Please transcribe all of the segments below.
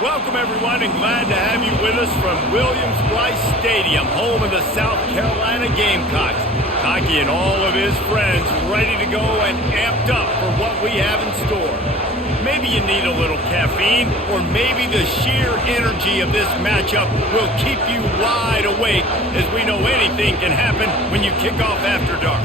Welcome, everyone, and glad to have you with us from Williams-Brice Stadium, home of the South Carolina Gamecocks. Cocky and all of his friends ready to go and amped up for what we have in store. Maybe you need a little caffeine, or maybe the sheer energy of this matchup will keep you wide awake, as we know anything can happen when you kick off after dark.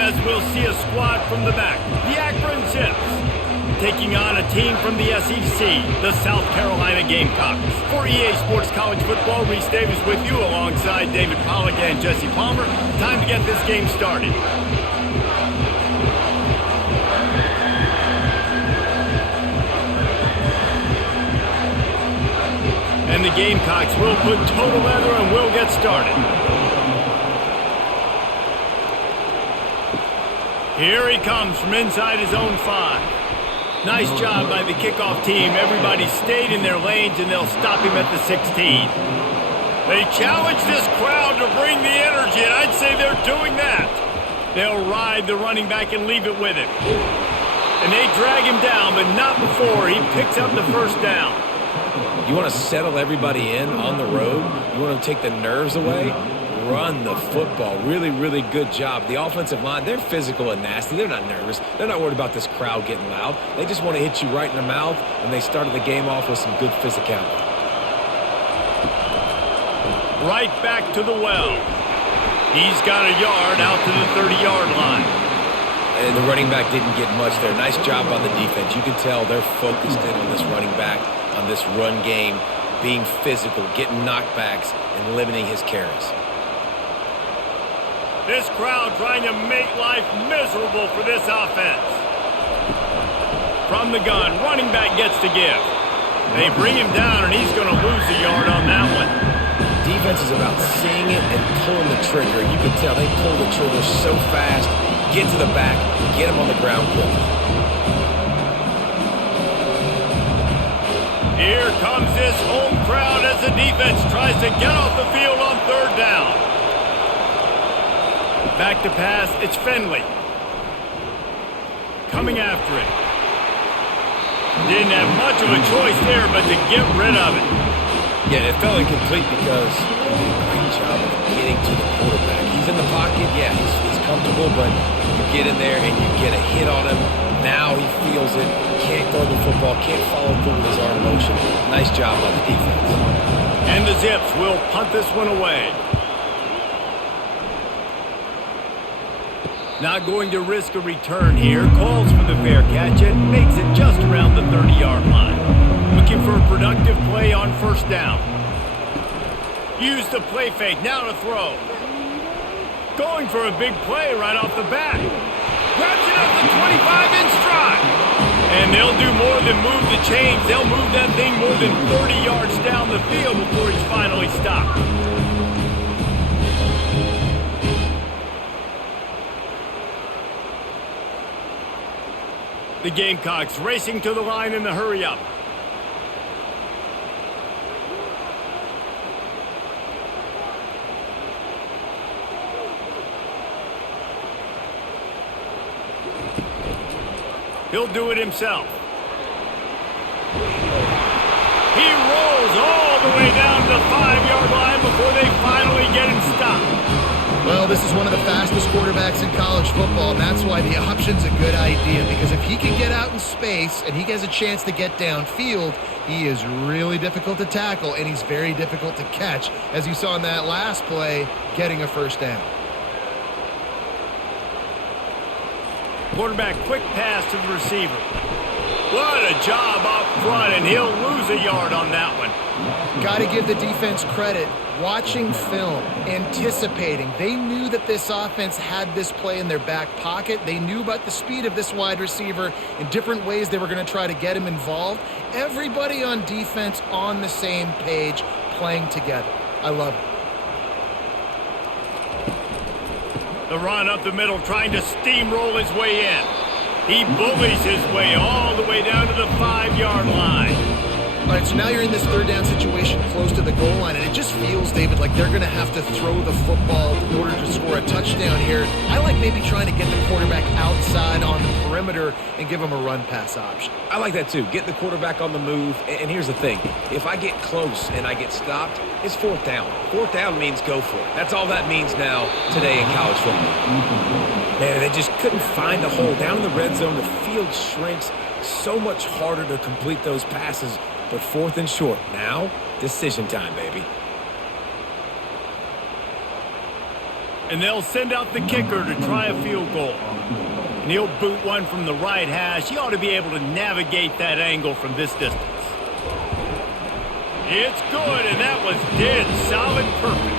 As we'll see a squad from the back, the Akron Zips, taking on a team from the SEC, the South Carolina Gamecocks. For EA Sports College Football, Reese Davis with you alongside David Pollack and Jesse Palmer. Time to get this game started. And the Gamecocks will put total leather and we'll get started. Here he comes from inside his own 5. Nice job by the kickoff team. Everybody stayed in their lanes, and they'll stop him at the 16. They challenge this crowd to bring the energy, and I'd say they're doing that. They'll ride the running back and leave it with him. And they drag him down, but not before he picks up the first down. You want to settle everybody in on the road? You want to take the nerves away? Run the football. Really, really good job. The offensive line, they're physical and nasty. They're not nervous. They're not worried about this crowd getting loud. They just want to hit you right in the mouth, and they started the game off with some good physicality. Right back to the well. He's got a yard out to the 30-yard line. And the running back didn't get much there. Nice job on the defense. You can tell they're focused in on this running back, on this run game, being physical, getting knockbacks, and limiting his carries. This crowd trying to make life miserable for this offense. From the gun, running back gets to give. They bring him down, and he's going to lose a yard on that one. Defense is about seeing it and pulling the trigger. You can tell they pull the trigger so fast, get to the back, get him on the ground quick. Here comes this home crowd as the defense tries to get off the field on third down. Back to pass, it's Finley. Coming after it. Didn't have much of a choice there, but to get rid of it. Yeah, it felt incomplete because he did a great job of getting to the quarterback. He's in the pocket, yeah, he's comfortable, but you get in there and you get a hit on him. Now he feels it, can't throw the football, can't follow through with his arm motion. Nice job by the defense. And the Zips will punt this one away. Not going to risk a return here. Calls for the fair catch and makes it just around the 30-yard line. Looking for a productive play on first down. Use the play fake. Now to throw. Going for a big play right off the bat. Grabs it up the 25 in stride. And they'll do more than move the chains. They'll move that thing more than 30 yards down the field before he's finally stopped. The Gamecocks racing to the line in the hurry-up. He'll do it himself. He rolls all the way down to the 5-yard line before they finally get him stopped. Well, this is one of the fastest quarterbacks in college football, and that's why the option's a good idea, because if he can get out in space and he has a chance to get downfield, he is really difficult to tackle, and he's very difficult to catch, as you saw in that last play, getting a first down. Quarterback quick pass to the receiver. What a job up front, and he'll lose a yard on that one. Got to give the defense credit. Watching film, anticipating. They knew that this offense had this play in their back pocket. They knew about the speed of this wide receiver in different ways they were going to try to get him involved. Everybody on defense on the same page, playing together. I love it. The run up the middle, trying to steamroll his way in. He bullies his way all the way down to the 5-yard line. All right, so now you're in this third down situation close to the goal line, and it just feels, David, like they're going to have to throw the football in order to score a touchdown here. I like maybe trying to get the quarterback outside on the perimeter and give him a run-pass option. I like that too. Get the quarterback on the move. And here's the thing. If I get close and I get stopped, it's fourth down. Fourth down means go for it. That's all that means now today in college football. Man, they just couldn't find a hole. Down in the red zone, the field shrinks. So much harder to complete those passes. But fourth and short. Now, decision time, baby. And they'll send out the kicker to try a field goal. And he'll boot one from the right hash. He ought to be able to navigate that angle from this distance. It's good, and that was dead solid perfect.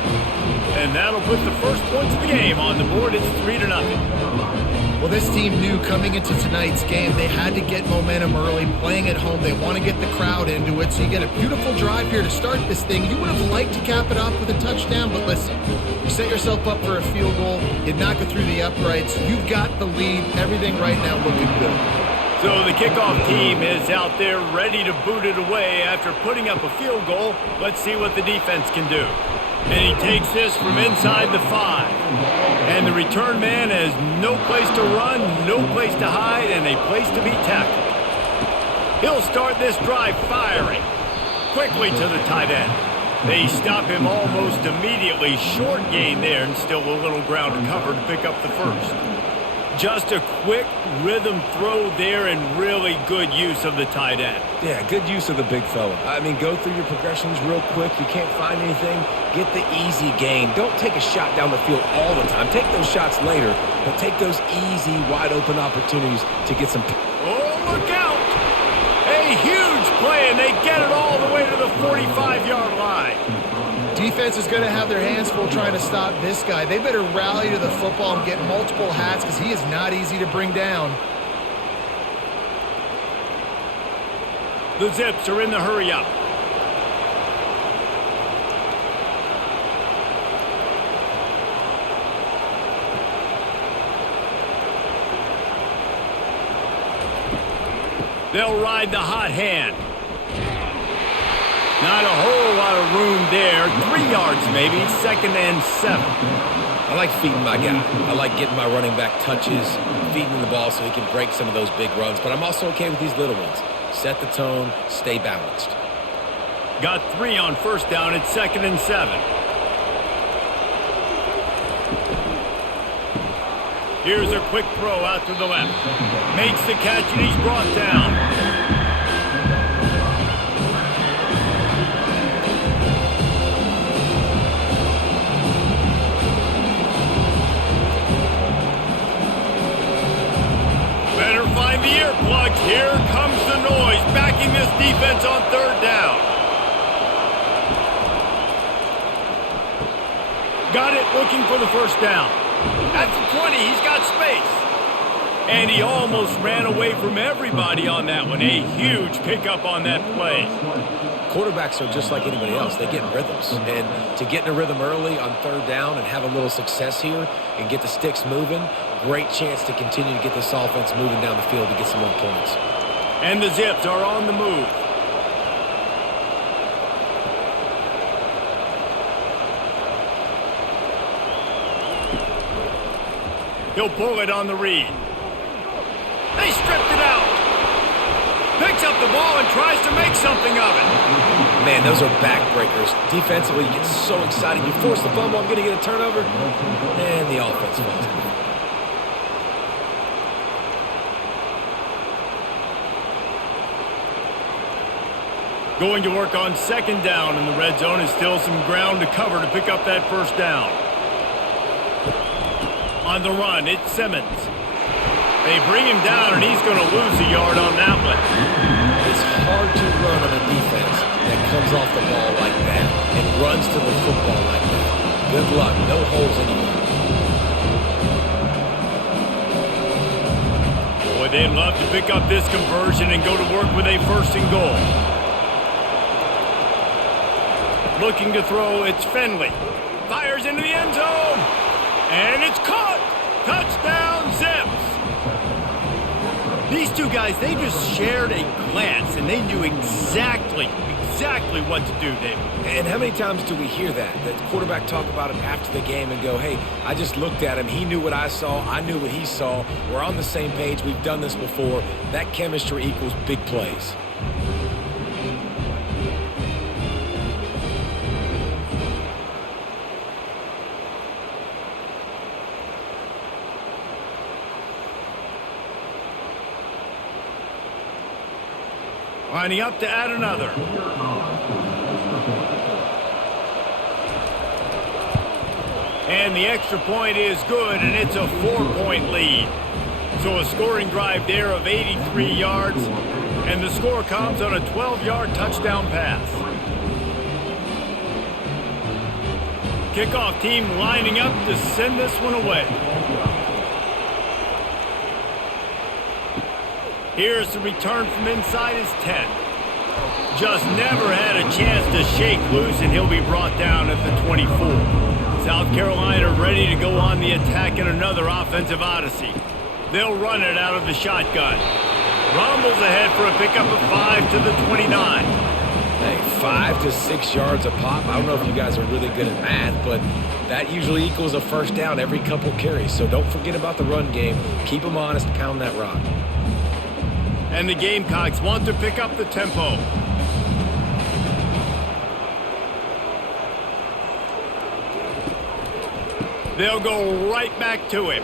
And that'll put the first points of the game on the board. It's 3-0. Well, this team knew coming into tonight's game they had to get momentum early, playing at home. They want to get the crowd into it, so you get a beautiful drive here to start this thing. You would have liked to cap it off with a touchdown, but listen, you set yourself up for a field goal, you knock it through the uprights, you've got the lead, everything right now looking good. So the kickoff team is out there ready to boot it away after putting up a field goal. Let's see what the defense can do. And he takes this from inside the 5. And the return man has no place to run, no place to hide, and a place to be tackled. He'll start this drive firing. Quickly to the tight end. They stop him almost immediately. Short gain there, and still a little ground to cover to pick up the first. Just a quick rhythm throw there and really good use of the tight end. Yeah, good use of the big fella. I mean, go through your progressions real quick. You can't find anything. Get the easy gain. Don't take a shot down the field all the time. Take those shots later, but take those easy, wide-open opportunities to get some... Oh, look out! A huge play, and they get it all the way to the 45-yard line. Defense is going to have their hands full trying to stop this guy. They better rally to the football and get multiple hats because he is not easy to bring down. The Zips are in the hurry-up. They'll ride the hot hand. Not a whole lot of room there. 3 yards maybe, 2nd and 7. I like feeding my guy. I like getting my running back touches, feeding him the ball so he can break some of those big runs. But I'm also okay with these little ones. Set the tone, stay balanced. Got 3 on first down at 2nd and 7. Here's a quick throw out to the left. Makes the catch and he's brought down. Find the earplugs. Here comes the noise, backing this defense on 3rd down. Got it, looking for the first down. At the 20, he's got space. And he almost ran away from everybody on that one. A huge pickup on that play. Quarterbacks are just like anybody else. They get in rhythms. And to get in a rhythm early on 3rd down and have a little success here and get the sticks moving, great chance to continue to get this offense moving down the field to get some more points. And the Zips are on the move. He'll pull it on the read. They stripped it out. Picks up the ball and tries to make something of it. Man, those are backbreakers. Defensively, you get so excited. You force the fumble, I'm going to get a turnover. And the offense falls. Going to work on 2nd down in the red zone. Is still some ground to cover to pick up that first down. On the run, it's Simmons. They bring him down, and he's going to lose a yard on that one. It's hard to run on a defense that comes off the ball like that and runs to the football like that. Good luck. No holes anywhere. Boy, they'd love to pick up this conversion and go to work with a 1st and goal. Looking to throw, it's Finley. Fires into the end zone. And it's caught. Touchdown, Zips. These two guys, they just shared a glance, and they knew exactly what to do, David. And how many times do we hear that? The quarterback talk about it after the game and go, hey, I just looked at him. He knew what I saw. I knew what he saw. We're on the same page. We've done this before. That chemistry equals big plays. Lining up to add another. And the extra point is good, and it's a 4-point lead. So a scoring drive there of 83 yards, and the score comes on a 12-yard touchdown pass. Kickoff team lining up to send this one away. Here's the return from inside his 10. Just never had a chance to shake loose, and he'll be brought down at the 24. South Carolina ready to go on the attack in another offensive odyssey. They'll run it out of the shotgun. Rumbles ahead for a pickup of 5 to the 29. Hey, 5 to 6 yards a pop. I don't know if you guys are really good at math, but that usually equals a first down every couple carries. So don't forget about the run game. Keep them honest, pound that rock. And the Gamecocks want to pick up the tempo. They'll go right back to him.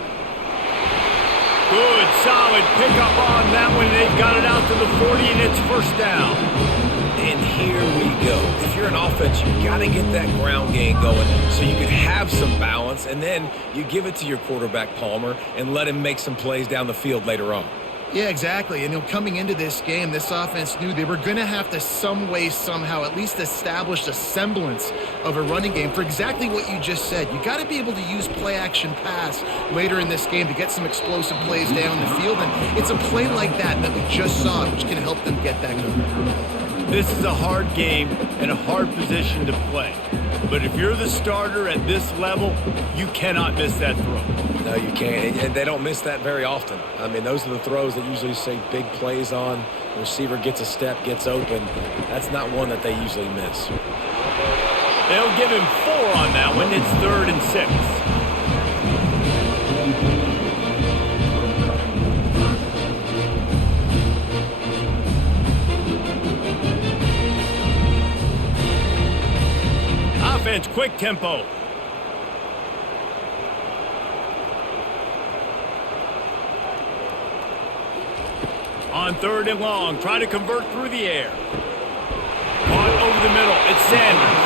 Good, solid pickup on that one. They've got it out to the 40, and it's first down. And here we go. If you're an offense, you got to get that ground game going so you can have some balance, and then you give it to your quarterback, Palmer, and let him make some plays down the field later on. Yeah, exactly. And coming into this game, this offense knew they were going to have to some way, somehow, at least establish a semblance of a running game for exactly what you just said. You got to be able to use play-action pass later in this game to get some explosive plays down the field. And it's a play like that we just saw, which can help them get that going. This is a hard game and a hard position to play. But if you're the starter at this level, you cannot miss that throw. No, you can't. And they don't miss that very often. I mean, those are the throws that usually say big plays on. The receiver gets a step, gets open. That's not one that they usually miss. They'll give him 4 on that one. It's 3rd and 6. Offense, quick tempo. On 3rd and long, try to convert through the air. Caught over the middle, it's Sanders.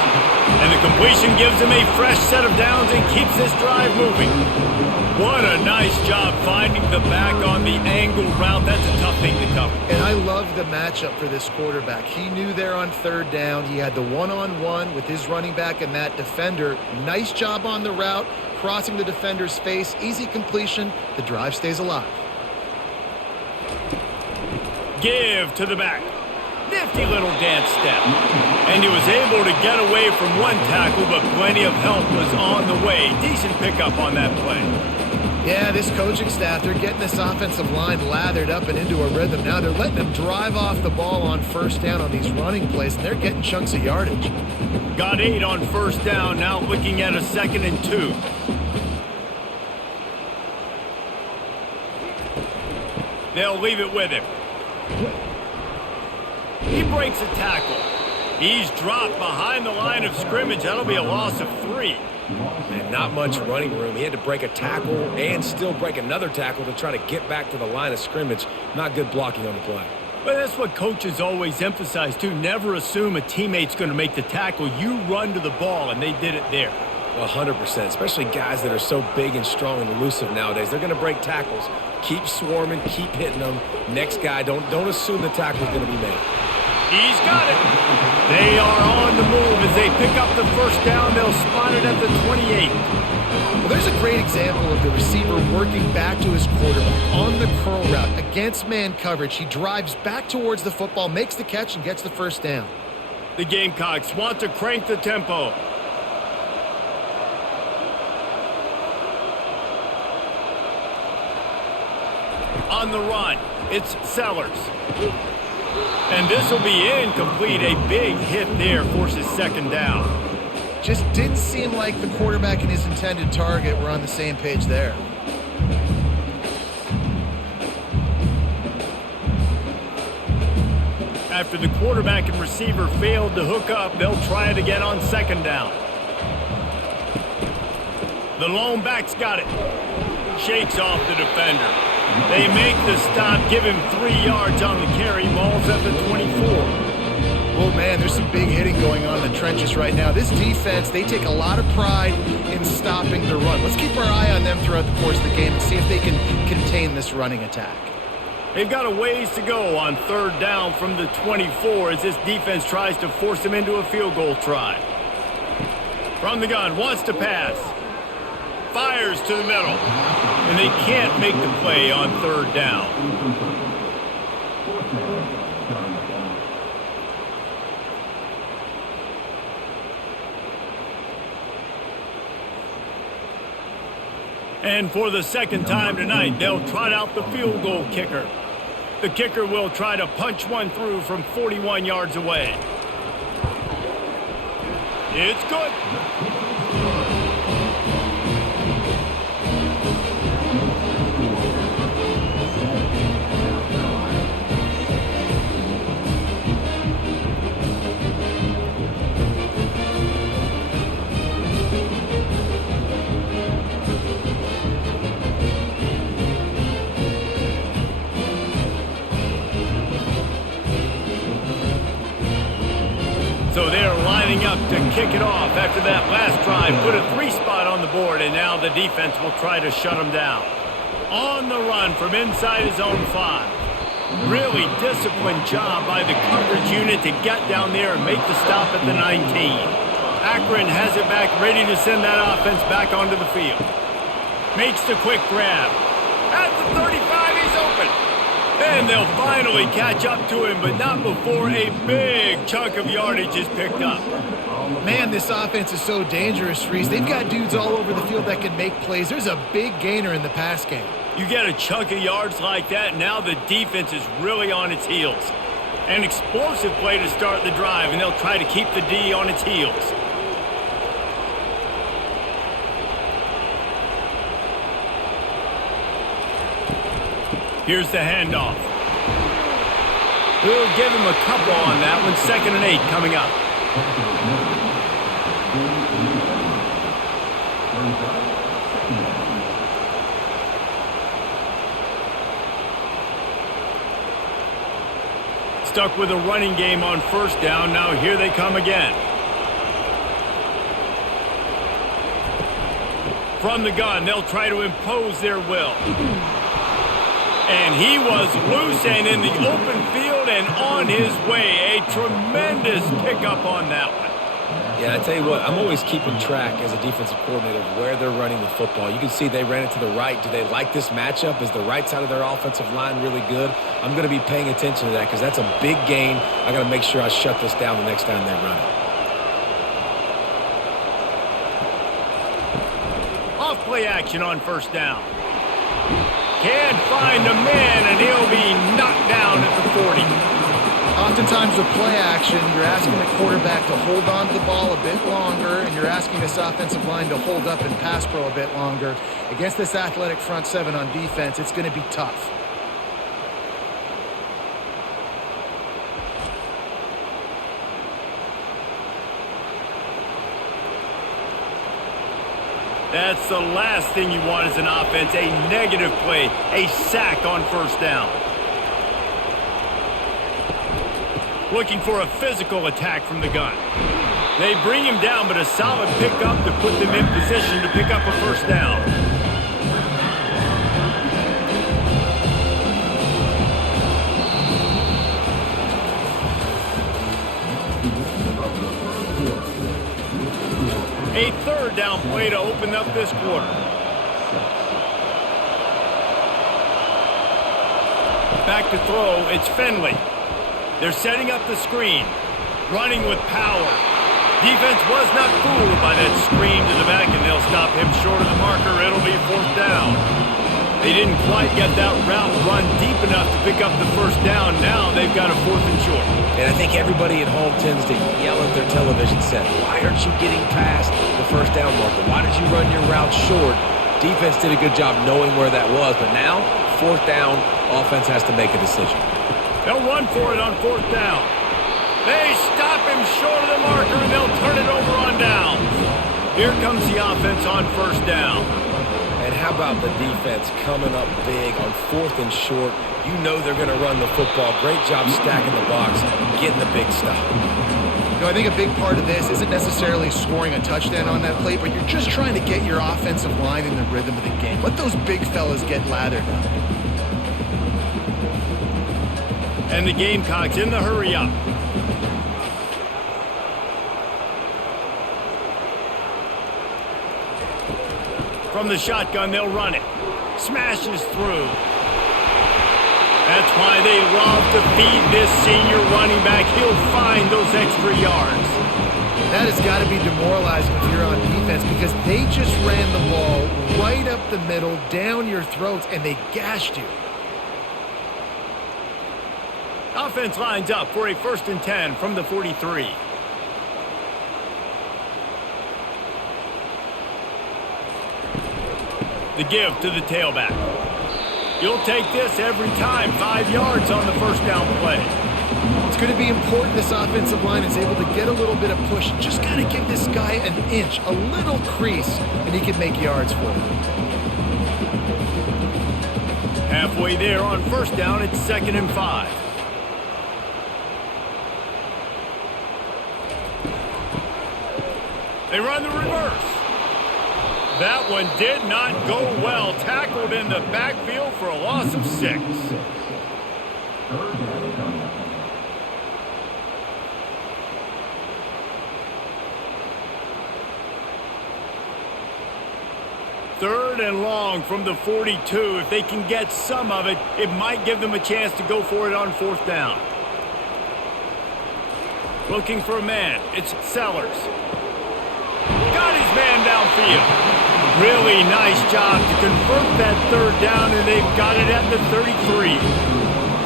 And the completion gives him a fresh set of downs and keeps this drive moving. What a nice job finding the back on the angle route. That's a tough thing to cover. And I love the matchup for this quarterback. He knew there on 3rd down. He had the one-on-one with his running back and that defender. Nice job on the route, crossing the defender's face. Easy completion. The drive stays alive. Give to the back. Nifty little dance step. And he was able to get away from one tackle, but plenty of help was on the way. Decent pickup on that play. Yeah, this coaching staff, they're getting this offensive line lathered up and into a rhythm. Now they're letting them drive off the ball on 1st down on these running plays, and they're getting chunks of yardage. Got 8 on 1st down, now looking at a 2nd and 2. They'll leave it with him. He breaks a tackle. He's dropped behind the line of scrimmage. That'll be a loss of 3. And not much running room. He had to break a tackle and still break another tackle to try to get back to the line of scrimmage. Not good blocking on the play. But that's what coaches always emphasize, too. Never assume a teammate's going to make the tackle. You run to the ball, and they did it there. Well, 100%, especially guys that are so big and strong and elusive nowadays. They're going to break tackles. Keep swarming, keep hitting them. Next guy, don't assume the tackle's going to be made. He's got it. They are on the move as they pick up the 1st down. They'll spot it at the 28. Well, there's a great example of the receiver working back to his quarterback on the curl route against man coverage. He drives back towards the football, makes the catch, and gets the 1st down. The Gamecocks want to crank the tempo. On the run, It's Sellers. And this will be incomplete. A big hit there forces second down. Just didn't seem like the quarterback and his intended target were on the same page there. After the quarterback and receiver failed to hook up, they'll try it again on second down. The lone back's got it. Shakes off the defender. They make the stop, give him 3 yards on the carry. Ball's at the 24. Oh, man, there's some big hitting going on in the trenches right now. This defense, they take a lot of pride in stopping the run. Let's keep our eye on them throughout the course of the game and see if they can contain this running attack. They've got a ways to go on third down from the 24 as this defense tries to force them into a field goal try. From the gun, wants to pass. Fires to the middle. And they can't make the play on third down. And for the second time tonight, they'll trot out the field goal kicker. The kicker will try to punch one through from 41 yards away. It's good. So they're lining up to kick it off after that last drive. Put a 3-spot on the board, and now the defense will try to shut them down. On the run from inside his own 5. Really disciplined job by the coverage unit to get down there and make the stop at the 19. Akron has it back, ready to send that offense back onto the field. Makes the quick grab. At the 35, he's open. And they'll finally catch up to him, but not before a big chunk of yardage is picked up. Man, this offense is so dangerous, Reese. They've got dudes all over the field that can make plays. There's a big gainer in the pass game. You get a chunk of yards like that, now the defense is really on its heels. An explosive play to start the drive, and they'll try to keep the D on its heels. Here's the handoff. We'll give him a couple on that one. 2nd and 8 coming up. Stuck with a running game on first down. Now here they come again. From the gun, they'll try to impose their will. And he was loose and in the open field and on his way. A tremendous pickup on that one. Yeah, I tell you what, I'm always keeping track as a defensive coordinator of where they're running the football. You can see they ran it to the right. Do they like this matchup? Is the right side of their offensive line really good? I'm going to be paying attention to that because that's a big gain. I got to make sure I shut this down the next time they run it. Off play action on first down. Can't find a man, and he'll be knocked down at the 40. Oftentimes with play action, you're asking the quarterback to hold on to the ball a bit longer, and you're asking this offensive line to hold up in pass pro a bit longer. Against this athletic front seven on defense, it's going to be tough. That's the last thing you want as an offense, a negative play, a sack on first down. Looking for a physical attack from the gun. They bring him down, but a solid pickup to put them in position to pick up a first down. A third down play to open up this quarter. Back to throw, it's Finley. They're setting up the screen, running with power. Defense was not fooled by that screen to the back, and they'll stop him short of the marker. It'll be fourth down. They didn't quite get that route run deep enough to pick up the first down. Now they've got a 4th and short. And I think everybody at home tends to yell at their television set, why aren't you getting past the first down marker? Why did you run your route short? Defense did a good job knowing where that was, but now, 4th down, offense has to make a decision. They'll run for it on 4th down. They stop him short of the marker, and they'll turn it over on downs. Here comes the offense on 1st down. And how about the defense coming up big on 4th and short? You know they're going to run the football. Great job stacking the box, getting the big stop. You know, I think a big part of this isn't necessarily scoring a touchdown on that play, but you're just trying to get your offensive line in the rhythm of the game. Let those big fellas get lathered up. And the Gamecocks in the hurry up. From the shotgun, they'll run it. Smashes through. That's why they love to feed this senior running back. He'll find those extra yards. That has got to be demoralizing if you're on defense because they just ran the ball right up the middle, down your throats, and they gashed you. Offense lines up for a 1st and 10 from the 43. The give to the tailback. You'll take this every time. 5 yards on the 1st down play. It's going to be important this offensive line is able to get a little bit of push. Just got to give this guy an inch, a little crease, and he can make yards for him. Halfway there on 1st down, it's 2nd and 5. They run the reverse. That one did not go well. Tackled in the backfield for a loss of 6. Third and long from the 42. If they can get some of it, it might give them a chance to go for it on 4th down. Looking for a man. It's Sellers. Got his man downfield. Really nice job to convert that 3rd down, and they've got it at the 33.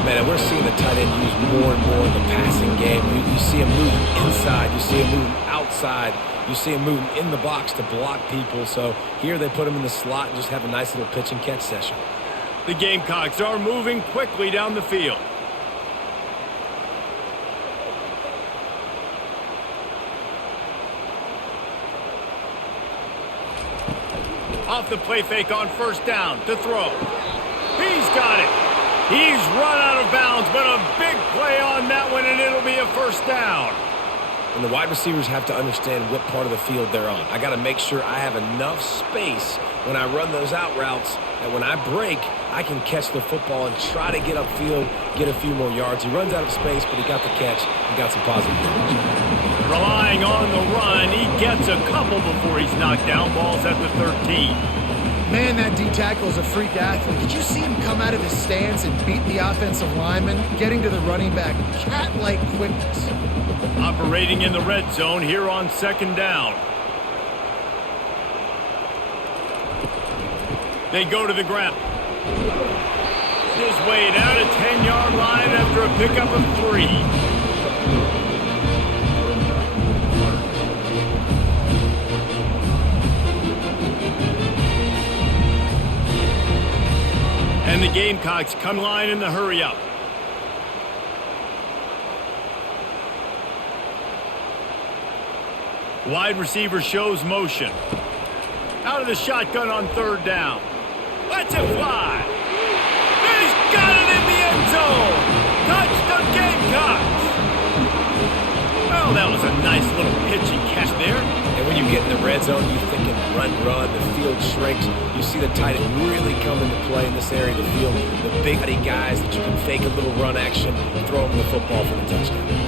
Man, and we're seeing the tight end used more and more in the passing game. You see him moving inside. You see him moving outside. You see him moving in the box to block people. So here they put him in the slot and just have a nice little pitch and catch session. The Gamecocks are moving quickly down the field. Off the play fake on 1st down to throw. He's got it. He's run out of bounds, but a big play on that one, and it'll be a 1st down. And the wide receivers have to understand what part of the field they're on. I got to make sure I have enough space when I run those out routes that when I break, I can catch the football and try to get upfield, get a few more yards. He runs out of space, but he got the catch and got some positive yards. Relying on the run, he gets a couple before he's knocked down. Ball's at the 13. Man, that D-tackle is a freak athlete. Did you see him come out of his stance and beat the offensive lineman, getting to the running back? Cat-like quickness. Operating in the red zone here on 2nd down. They go to the ground. His way down a 10-yard line after a pickup of 3. And the Gamecocks come line in the hurry up. Wide receiver shows motion. Out of the shotgun on 3rd down. Lets it fly. He's got it in the end zone. Touchdown Gamecocks. Well, that was a nice little pitch and catch there. And when you get in the red zone, you're thinking run, the field shrinks. You see the tight end really come into play in this area of the field. The big guys that you can fake a little run action and throw them the football for the touchdown.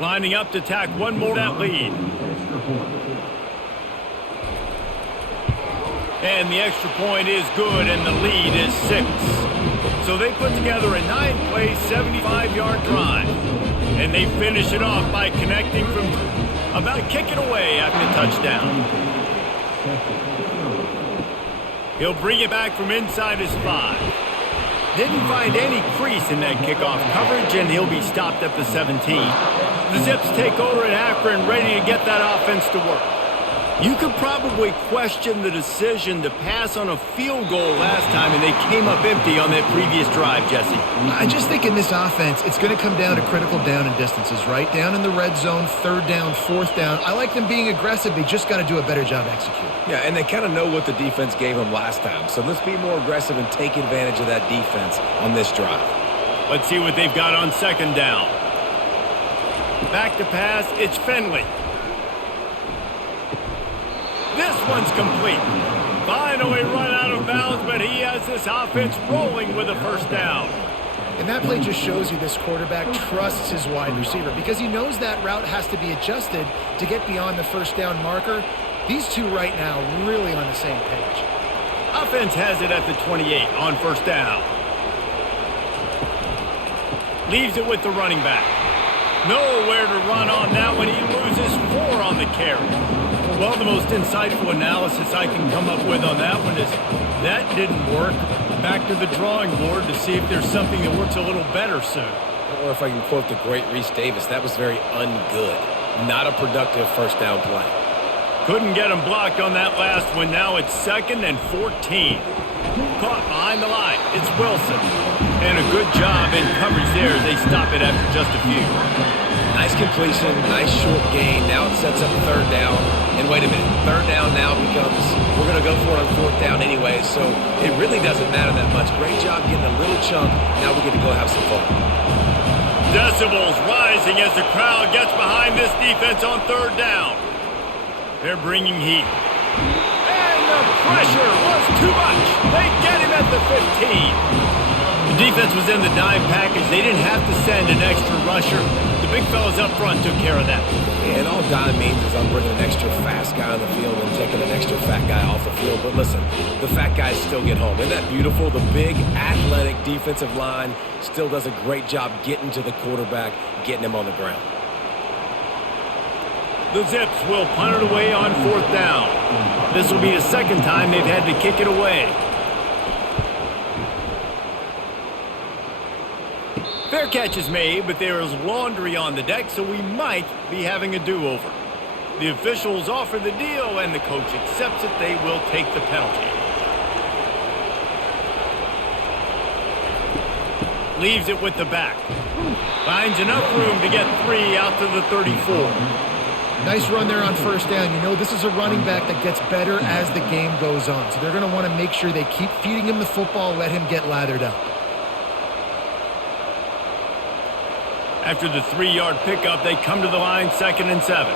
Lining up to tack one more that lead. And the extra point is good, and the lead is 6. So they put together a 9-play, 75-yard drive. And they finish it off by connecting from about to kick it away after the touchdown. He'll bring it back from inside his 5. Didn't find any crease in that kickoff coverage, and he'll be stopped at the 17. The Zips take over at Akron, ready to get that offense to work. You could probably question the decision to pass on a field goal last time, and they came up empty on that previous drive, Jesse. I just think in this offense, it's going to come down to critical down and distances, right? Down in the red zone, 3rd down, 4th down. I like them being aggressive. They just got to do a better job executing. Yeah, and they kind of know what the defense gave them last time. So let's be more aggressive and take advantage of that defense on this drive. Let's see what they've got on 2nd down. Back to pass, it's Finley. This one's complete. Finally run out of bounds, but he has this offense rolling with a 1st down. And that play just shows you this quarterback trusts his wide receiver because he knows that route has to be adjusted to get beyond the 1st down marker. These two right now really on the same page. Offense has it at the 28 on 1st down. Leaves it with the running back. Nowhere to run on that one. He loses 4 on the carry. Well, the most insightful analysis I can come up with on that one is that didn't work. Back to the drawing board to see if there's something that works a little better soon. Or if I can quote the great Reese Davis, that was very ungood. Not a productive 1st down play. Couldn't get him blocked on that last one. Now it's 2nd and 14. Caught behind the line. It's Wilson. And a good job in coverage there as they stop it after just a few. Nice completion, nice short gain. Now it sets up 3rd down. And wait a minute, 3rd down now becomes, we're going to go for it on 4th down anyway, so it really doesn't matter that much. Great job getting a little chunk. Now we get to go have some fun. Decibels rising as the crowd gets behind this defense on 3rd down. They're bringing heat. And the pressure was too much. They get him at the 15. The defense was in the dime package. They didn't have to send an extra rusher. The big fellas up front took care of that. Yeah, and all dime means is I'm bringing an extra fast guy on the field and taking an extra fat guy off the field. But listen, the fat guys still get home. Isn't that beautiful? The big, athletic defensive line still does a great job getting to the quarterback, getting him on the ground. The Zips will punt it away on 4th down. This will be the 2nd time they've had to kick it away. Fair catch is made, but there is laundry on the deck, so we might be having a do-over. The officials offer the deal, and the coach accepts it. They will take the penalty. Leaves it with the back. Finds enough room to get 3 out to the 34. Nice run there on 1st down. You know, this is a running back that gets better as the game goes on. So they're going to want to make sure they keep feeding him the football, let him get lathered up. After the 3-yard pickup, they come to the line 2nd and 7.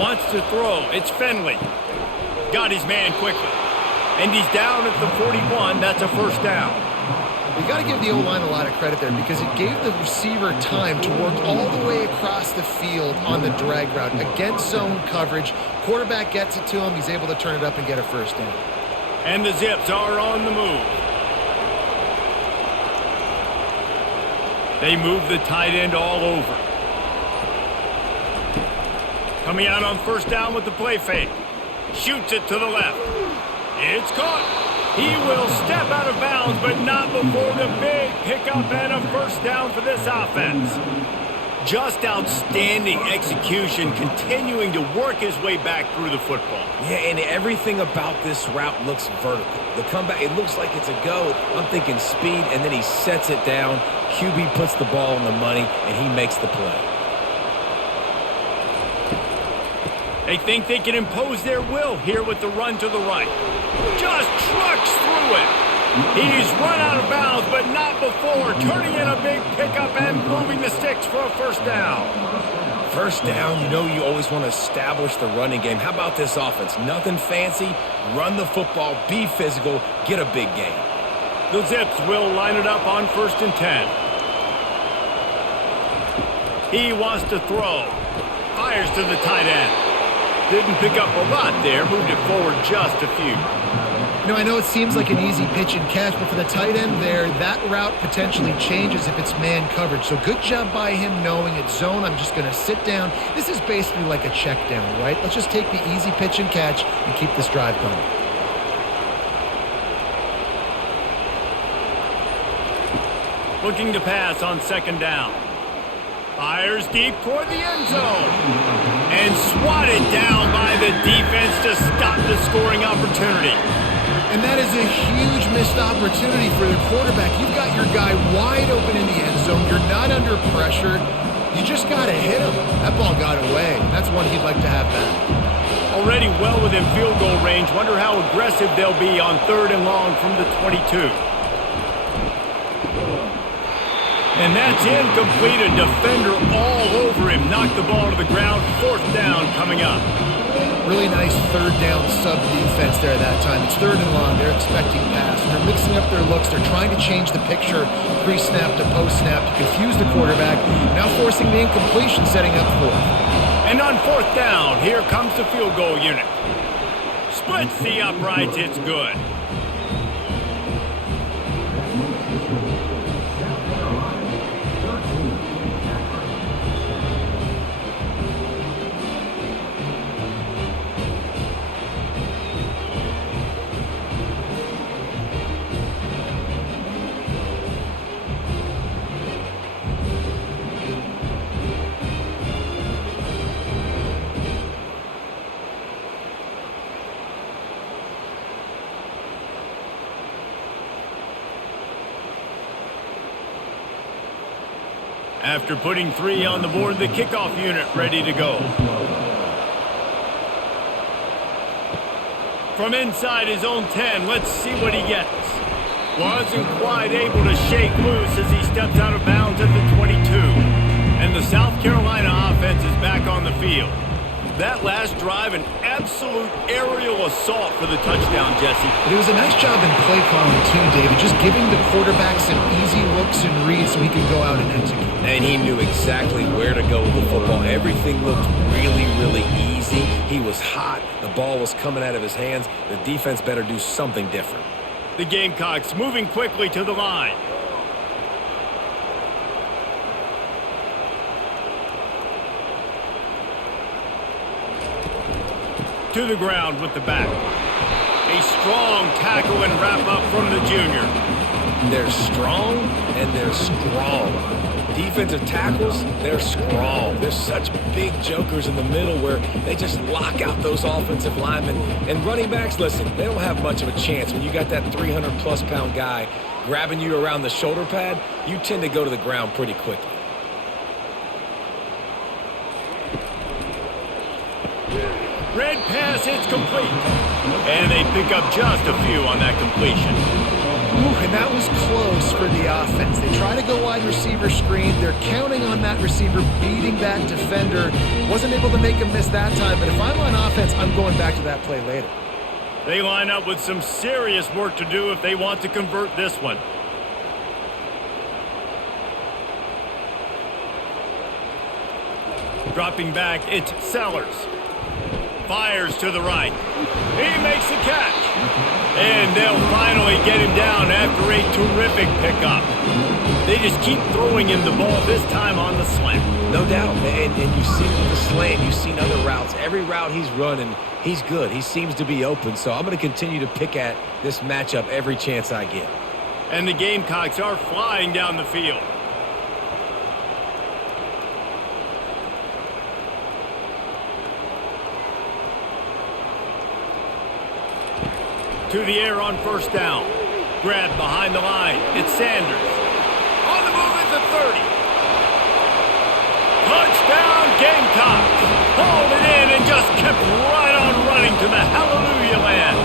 Wants to throw. It's Finley. Got his man quickly. And he's down at the 41. That's a 1st down. We got to give the O-line a lot of credit there because it gave the receiver time to work all the way across the field on the drag route. Against zone coverage, quarterback gets it to him. He's able to turn it up and get a 1st down. And the Zips are on the move. They move the tight end all over. Coming out on 1st down with the play fake. Shoots it to the left. It's caught. He will step out of bounds, but not before the big pickup and a 1st down for this offense. Just outstanding execution, continuing to work his way back through the football. Yeah, and everything about this route looks vertical. The comeback, it looks like it's a go. I'm thinking speed, and then he sets it down. QB puts the ball on the money, and he makes the play. They think they can impose their will here with the run to the right. Just trucks through it. He's run out of bounds, but not before turning in a big pickup and moving the sticks for a 1st down. 1st down, you know you always want to establish the running game. How about this offense? Nothing fancy. Run the football, be physical, get a big gain. The Zips will line it up on 1st and 10. He wants to throw. Fires to the tight end. Didn't pick up a lot there, moved it forward just a few. I know it seems like an easy pitch and catch, but for the tight end there, that route potentially changes if it's man coverage. So good job by him knowing it's zone. I'm just going to sit down. This is basically like a check down, right? Let's just take the easy pitch and catch and keep this drive going. Looking to pass on second down. Fires deep toward the end zone. And swatted down by the defense to stop the scoring opportunity. And that is a huge missed opportunity for the quarterback. You've got your guy wide open in the end zone. You're not under pressure. You just got to hit him. That ball got away. That's one he'd like to have back. Already well within field goal range. Wonder how aggressive they'll be on 3rd and long from the 22. And that's incomplete. A defender all over him. Knocked the ball to the ground. 4th down coming up. Really nice 3rd down sub defense there that time. It's 3rd and long. They're expecting pass. They're mixing up their looks. They're trying to change the picture pre-snap to post-snap to confuse the quarterback. Now forcing the incompletion, setting up 4th. And on 4th down, here comes the field goal unit. Splits the uprights. It's good. After putting 3 on the board, the kickoff unit ready to go. From inside his own 10, let's see what he gets. Wasn't quite able to shake loose as he steps out of bounds at the 22. And the South Carolina offense is back on the field. That last drive, an absolute aerial assault for the touchdown, Jesse. But it was a nice job in play calling too, David, just giving the quarterback some easy looks and reads so he could go out and execute. And he knew exactly where to go with the football. Everything looked really, really easy. He was hot. The ball was coming out of his hands. The defense better do something different. The Gamecocks moving quickly to the line. To the ground with the back. A strong tackle and wrap up from the junior. They're strong and they're strong. Defensive tackles, they're strong. They're such big jokers in the middle where they just lock out those offensive linemen. And running backs, listen, they don't have much of a chance. When you got that 300-plus pound guy grabbing you around the shoulder pad, you tend to go to the ground pretty quickly. Red pass hits complete. And they pick up just a few on that completion. Ooh, and that was close for the offense. They try to go wide receiver screen. They're counting on that receiver beating that defender. Wasn't able to make him miss that time, but if I'm on offense, I'm going back to that play later. They line up with some serious work to do if they want to convert this one. Dropping back, it's Sellers. Fires to the right. He makes the catch. And they'll finally get him down after a terrific pickup. They just keep throwing him the ball, this time on the slant. No doubt, and you've seen the slant, you've seen other routes. Every route he's running, he's good. He seems to be open, so I'm going to continue to pick at this matchup every chance I get. And the Gamecocks are flying down the field. To the air on first down. Grab behind the line. It's Sanders. On the move at the 30. Touchdown Gamecocks. Hauled it in and just kept right on running to the hallelujah land.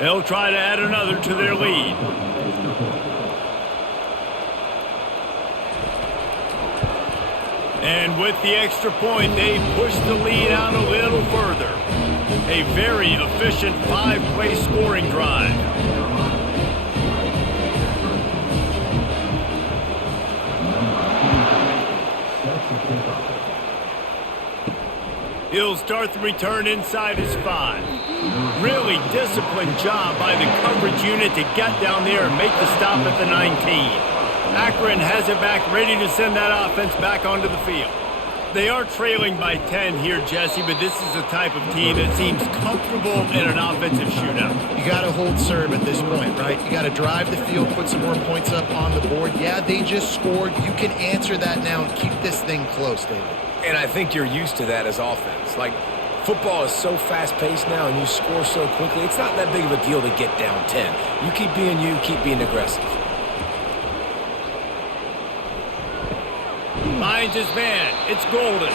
They'll try to add another to their lead. And with the extra point, they push the lead out a little further. A very efficient 5-play scoring drive. He'll start the return inside his 5. Really disciplined job by the coverage unit to get down there and make the stop at the 19. Akron has it back, ready to send that offense back onto the field. They are trailing by 10 here, Jesse, but this is the type of team that seems comfortable in an offensive shootout. You got to hold serve at this point, right? You got to drive the field, put some more points up on the board. Yeah, they just scored. You can answer that now and keep this thing close, David. And I think you're used to that as offense. Like, football is so fast-paced now and you score so quickly, it's not that big of a deal to get down 10. You keep being aggressive. Finds his man. It's Golden.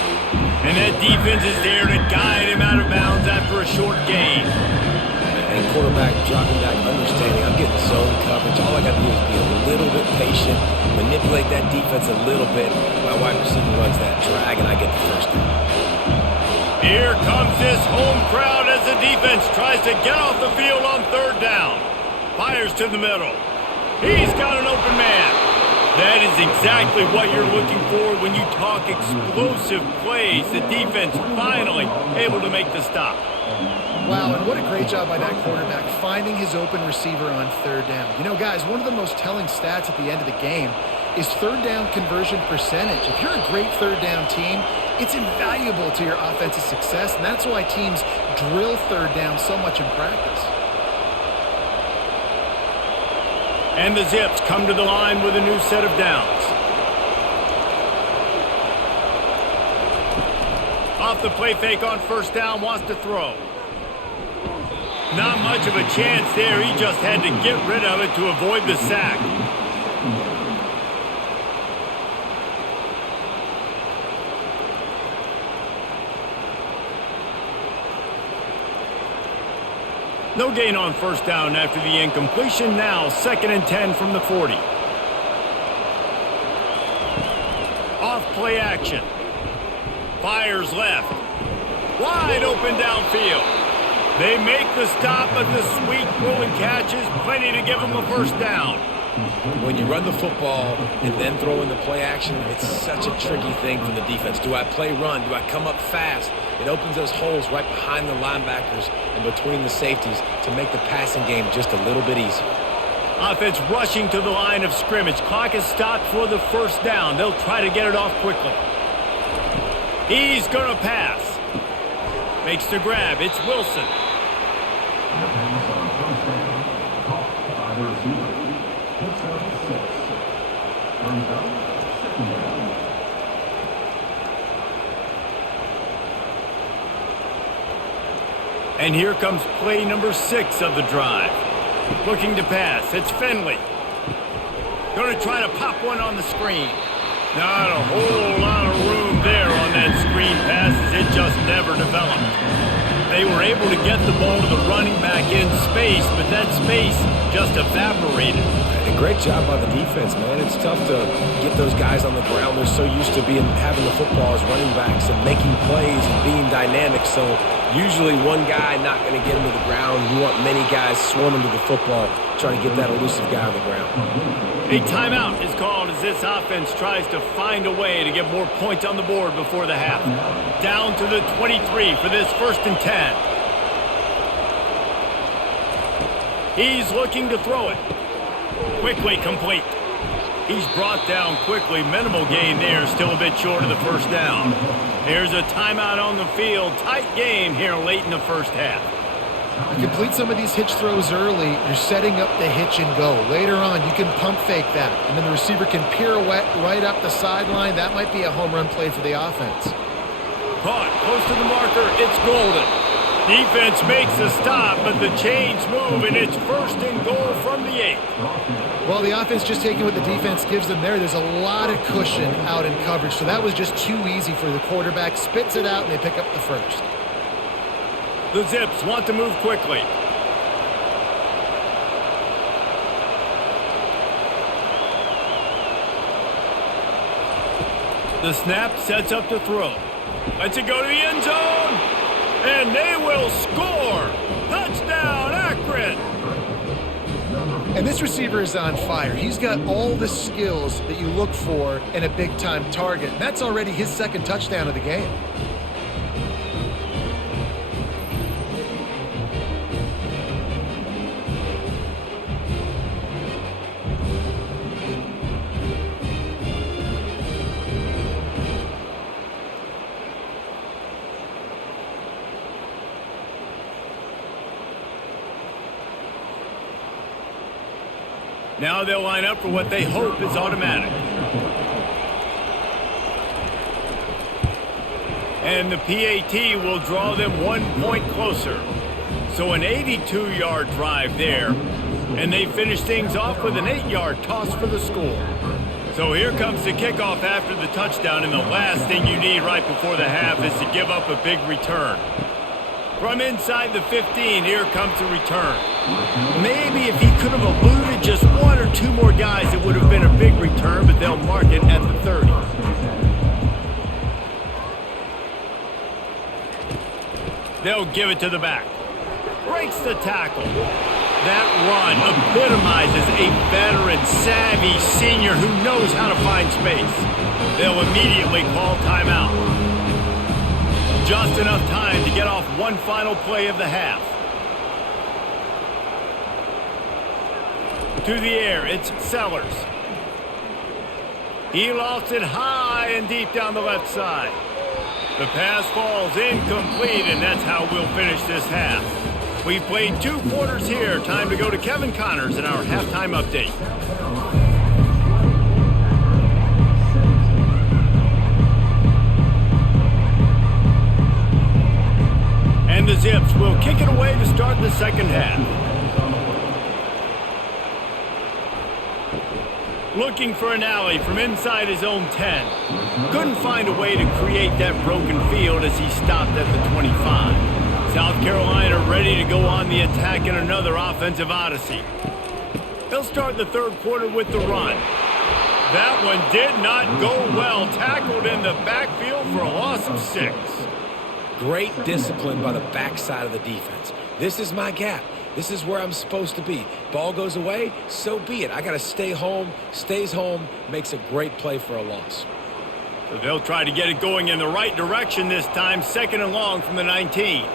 And that defense is there to guide him out of bounds after a short gain. And quarterback dropping back, understanding I'm getting zone coverage. All I got to do is be a little bit patient, manipulate that defense a little bit. My wide receiver runs that drag, and I get the first down. Here comes this home crowd as the defense tries to get off the field on 3rd down. Fires to the middle. He's got an open man. That is exactly what you're looking for when you talk explosive plays. The defense finally able to make the stop. Wow, and what a great job by that quarterback finding his open receiver on 3rd down. You know, guys, one of the most telling stats at the end of the game is 3rd down conversion percentage. If you're a great 3rd down team, it's invaluable to your offensive success, and that's why teams drill 3rd down so much in practice. And the Zips come to the line with a new set of downs. Off the play fake on 1st down, wants to throw. Not much of a chance there. He just had to get rid of it to avoid the sack. No gain on 1st down after the incompletion. Now 2nd and 10 from the 40. Off play action. Fires left. Wide open downfield. They make the stop, but the sweet rolling catch is plenty to give them a 1st down. When you run the football and then throw in the play action, it's such a tricky thing for the defense. Do I play run? Do I come up fast? It opens those holes right behind the linebackers and between the safeties to make the passing game just a little bit easier. Offense rushing to the line of scrimmage. Clock is stopped for the 1st down. They'll try to get it off quickly. He's going to pass. Makes the grab. It's Wilson. And here comes play number 6 of the drive. Looking to pass. It's Finley. Going to try to pop one on the screen. Not a whole lot of room there on that screen pass as it just never developed. They were able to get the ball to the running back in space, but that space just evaporated. A great job by the defense, man. It's tough to get those guys on the ground. They're so used to having the football as running backs and making plays and being dynamic. So usually one guy not going to get him to the ground. You want many guys swarming to the football, trying to get that elusive guy on the ground. A timeout is called as this offense tries to find a way to get more points on the board before the half. Down to the 23 for this 1st and 10. He's looking to throw it. Quickly complete. He's brought down quickly. Minimal gain there. Still a bit short of the 1st down. There's a timeout on the field. Tight game here late in the 1st half. You complete some of these hitch throws early, you're setting up the hitch and go. Later on, you can pump fake that, and then the receiver can pirouette right up the sideline. That might be a home run play for the offense. Caught close to the marker. It's Golden. Defense makes a stop, but the chains move, and it's 1st and goal from the 8. Well, the offense just taking what the defense gives them there. There's a lot of cushion out in coverage, so that was just too easy for the quarterback. Spits it out, and they pick up the 1st. The Zips want to move quickly. The snap sets up the throw. Lets it go to the end zone. And they will score. Touchdown, Akron. And this receiver is on fire. He's got all the skills that you look for in a big-time target. And that's already his second touchdown of the game. Now they'll line up for what they hope is automatic. And the PAT will draw them 1 point closer. So an 82-yard drive there. And they finish things off with an 8-yard toss for the score. So here comes the kickoff after the touchdown, and the last thing you need right before the half is to give up a big return. From inside the 15, here comes the return. Maybe if he could have eluded just 1 or 2 more guys, it would have been a big return, but they'll mark it at the 30. They'll give it to the back. Breaks the tackle. That run epitomizes a veteran, savvy senior who knows how to find space. They'll immediately call timeout. Just enough time to get off one final play of the half. To the air, it's Sellers. He lofts it high and deep down the left side. The pass falls incomplete, and that's how we'll finish this half. We've played 2 quarters here. Time to go to Kevin Connors in our halftime update. And the Zips will kick it away to start the second half. Looking for an alley from inside his own 10. Couldn't find a way to create that broken field as he stopped at the 25. South Carolina ready to go on the attack in another offensive odyssey. They'll start the third quarter with the run. That one did not go well. Tackled in the backfield for a loss of 6. Great discipline by the backside of the defense. This is my gap. This is where I'm supposed to be. Ball goes away, so be it. I got to stay home. Stays home, makes a great play for a loss. So they'll try to get it going in the right direction this time. 2nd and long from the 19.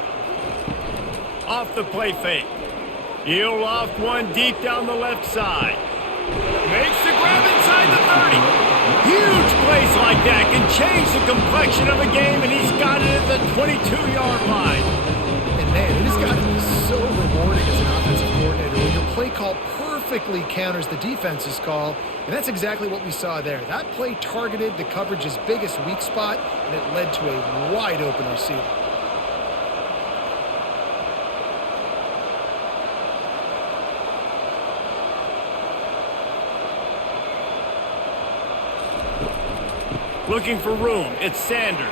Off the play fake. He'll loft one deep down the left side. Makes the grab inside the 30. Huge plays like that can change the complexion of a game, and he's got it at the 22-yard line. And man, it has got to be so rewarding as an offensive coordinator when your play call perfectly counters the defense's call, and that's exactly what we saw there. That play targeted the coverage's biggest weak spot, and it led to a wide-open receiver. Looking for room, it's Sanders.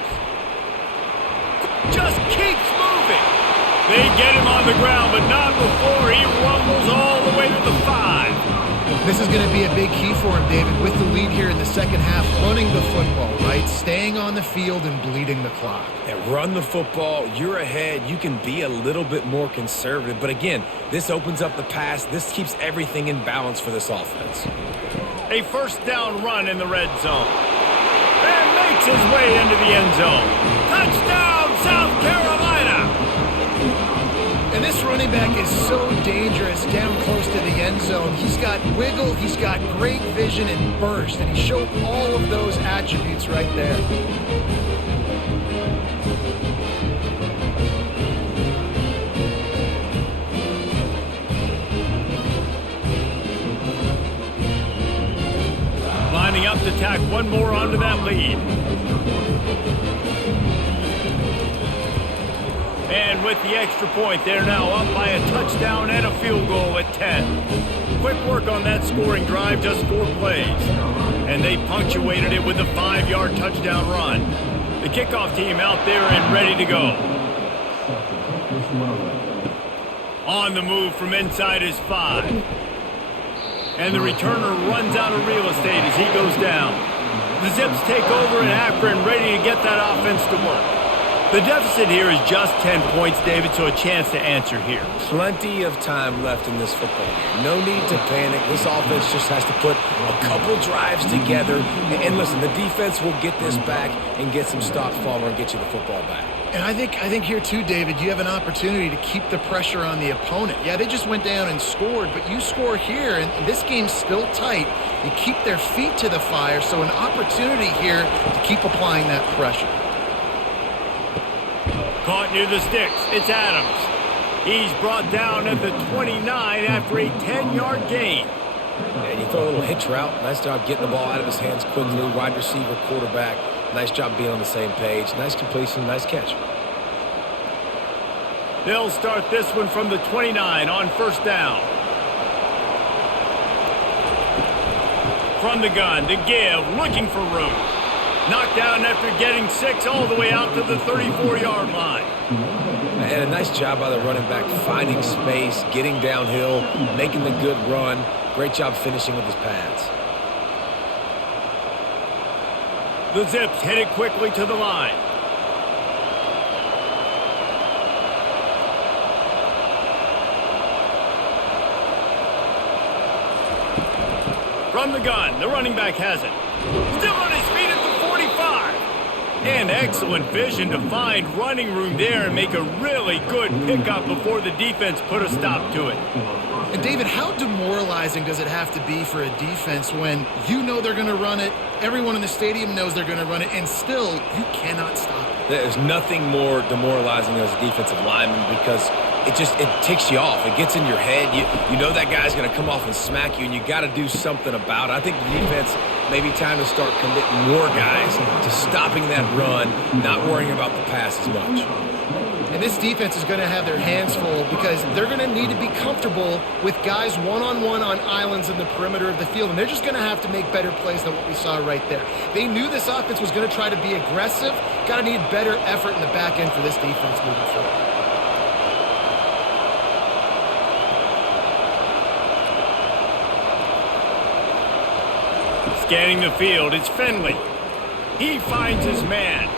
Just keeps moving. They get him on the ground, but not before he rumbles all the way to the 5. This is going to be a big key for him, David, with the lead here in the second half, running the football, right? Staying on the field and bleeding the clock. And run the football, you're ahead, you can be a little bit more conservative. But again, this opens up the pass. This keeps everything in balance for this offense. A first down run in the red zone. And makes his way into the end zone. Touchdown, South Carolina! And this running back is so dangerous down close to the end zone. He's got wiggle, he's got great vision and burst, and he showed all of those attributes right there. Lining up to tack one more onto that lead. And with the extra point, they're now up by a touchdown and a field goal at 10. Quick work on that scoring drive, just 4 plays. And they punctuated it with a 5-yard touchdown run. The kickoff team out there and ready to go. On the move from inside his 5. And the returner runs out of real estate as he goes down. The Zips take over in Akron, ready to get that offense to work. The deficit here is just 10 points, David, so a chance to answer here. Plenty of time left in this football game. No need to panic. This offense just has to put a couple drives together. And listen, the defense will get this back and get some stops following and get you the football back. And I think here too, David, you have an opportunity to keep the pressure on the opponent. Yeah, they just went down and scored, but you score here, and this game's still tight. You keep their feet to the fire, so an opportunity here to keep applying that pressure. Caught near the sticks. It's Adams. He's brought down at the 29 after a 10-yard gain. And you throw a little hitch route. Nice job getting the ball out of his hands quickly. Wide receiver, quarterback. Nice job being on the same page. Nice completion, nice catch. They'll start this one from the 29 on first down. From the gun, to give, looking for room. Knocked down after getting 6 all the way out to the 34-yard line. And a nice job by the running back, finding space, getting downhill, making the good run. Great job finishing with his pads. The Zips headed quickly to the line. From the gun, the running back has it. Still on his feet at the 45. And excellent vision to find running room there and make a really good pickup before the defense put a stop to it. And David, how demoralizing does it have to be for a defense when you know they're going to run it, everyone in the stadium knows they're going to run it, and still you cannot stop it? There's nothing more demoralizing as a defensive lineman because it ticks you off. It gets in your head. You know that guy's going to come off and smack you, and you got to do something about it. I think the defense maybe time to start committing more guys to stopping that run, not worrying about the pass as much. And this defense is going to have their hands full because they're going to need to be comfortable with guys one-on-one on islands in the perimeter of the field. And they're just going to have to make better plays than what we saw right there. They knew this offense was going to try to be aggressive. Got to need better effort in the back end for this defense moving forward. Scanning the field, it's Finley. He finds his man.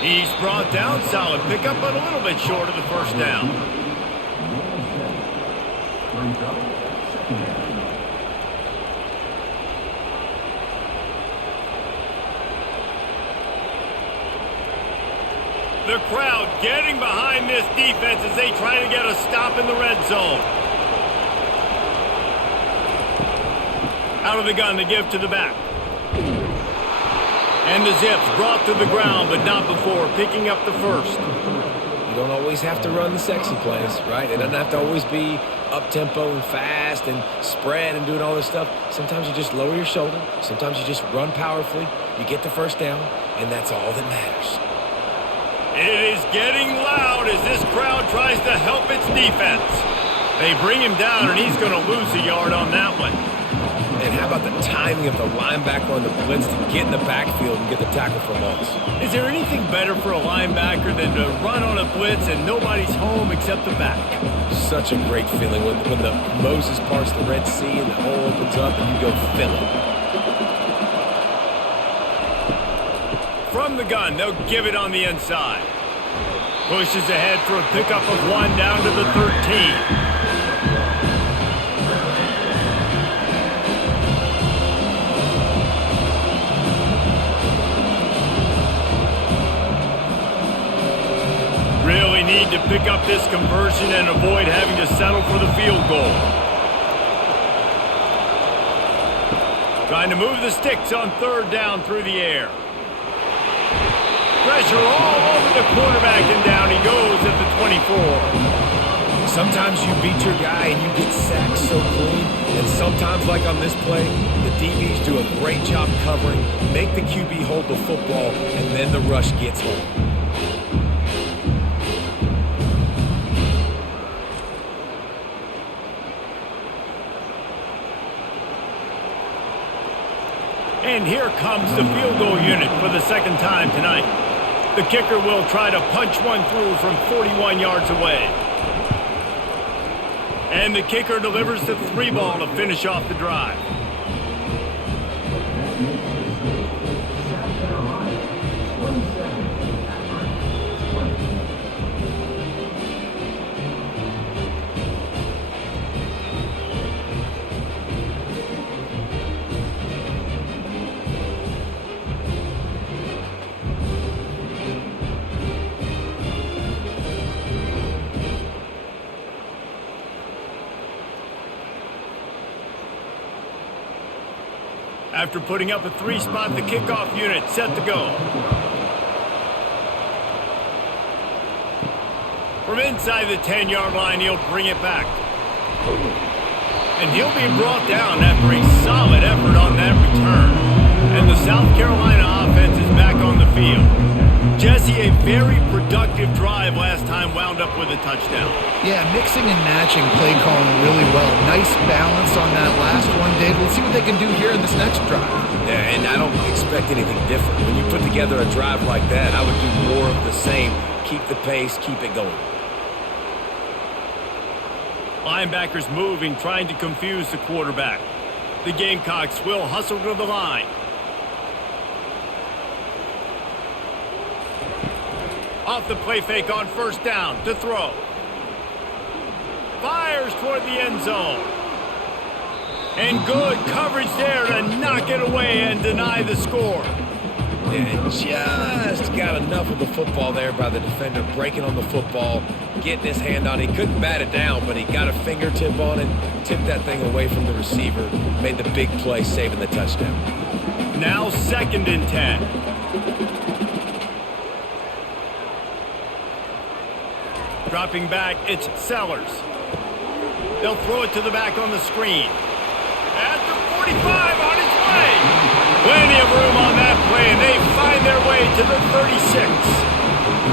He's brought down, solid pickup, but a little bit short of the first down. The crowd getting behind this defense as they try to get a stop in the red zone. Out of the gun to give to the back. And the Zips brought to the ground, but not before picking up the first. You don't always have to run the sexy plays, right? It doesn't have to always be up-tempo and fast and spread and doing all this stuff. Sometimes you just lower your shoulder. Sometimes you just run powerfully. You get the first down, and that's all that matters. It is getting loud as this crowd tries to help its defense. They bring him down, and he's going to lose a yard on that one. And how about the timing of the linebacker on the blitz to get in the backfield and get the tackle for loss? Is there anything better for a linebacker than to run on a blitz and nobody's home except the back? Such a great feeling when the Moses parts the Red Sea and the hole opens up and you go fill it. From the gun, they'll give it on the inside. Pushes ahead for a pickup of 1 down to the 13. Really need to pick up this conversion and avoid having to settle for the field goal. Trying to move the sticks on 3rd down through the air. Pressure all over the quarterback, and down he goes at the 24. Sometimes you beat your guy and you get sacked so clean, and sometimes, like on this play, the DBs do a great job covering, make the QB hold the football, and then the rush gets home. And here comes the field goal unit for the second time tonight. The kicker will try to punch one through from 41 yards away. And the kicker delivers the 3 ball to finish off the drive. After putting up a 3-spot, the kickoff unit set to go. From inside the 10-yard line, he'll bring it back. And he'll be brought down after a solid effort on that return. And the South Carolina offense is back on the field. Jesse, a very productive drive last time wound up with a touchdown. Yeah, mixing and matching play calling really well. Nice balance on that last one, Dave. Let's see what they can do here in this next drive. Yeah, and I don't expect anything different. When you put together a drive like that, I would do more of the same. Keep the pace, keep it going. Linebackers moving, trying to confuse the quarterback. The Gamecocks will hustle to the line. Off the play fake on first down to throw. Fires toward the end zone. And good coverage there to knock it away and deny the score. And just got enough of the football there by the defender, breaking on the football, getting his hand on it. He couldn't bat it down, but he got a fingertip on it, tipped that thing away from the receiver, made the big play, saving the touchdown. Now 2nd and 10. Dropping back, it's Sellers. They'll throw it to the back on the screen. At the 45 on its way. Plenty of room on that play, and they find their way to the 36.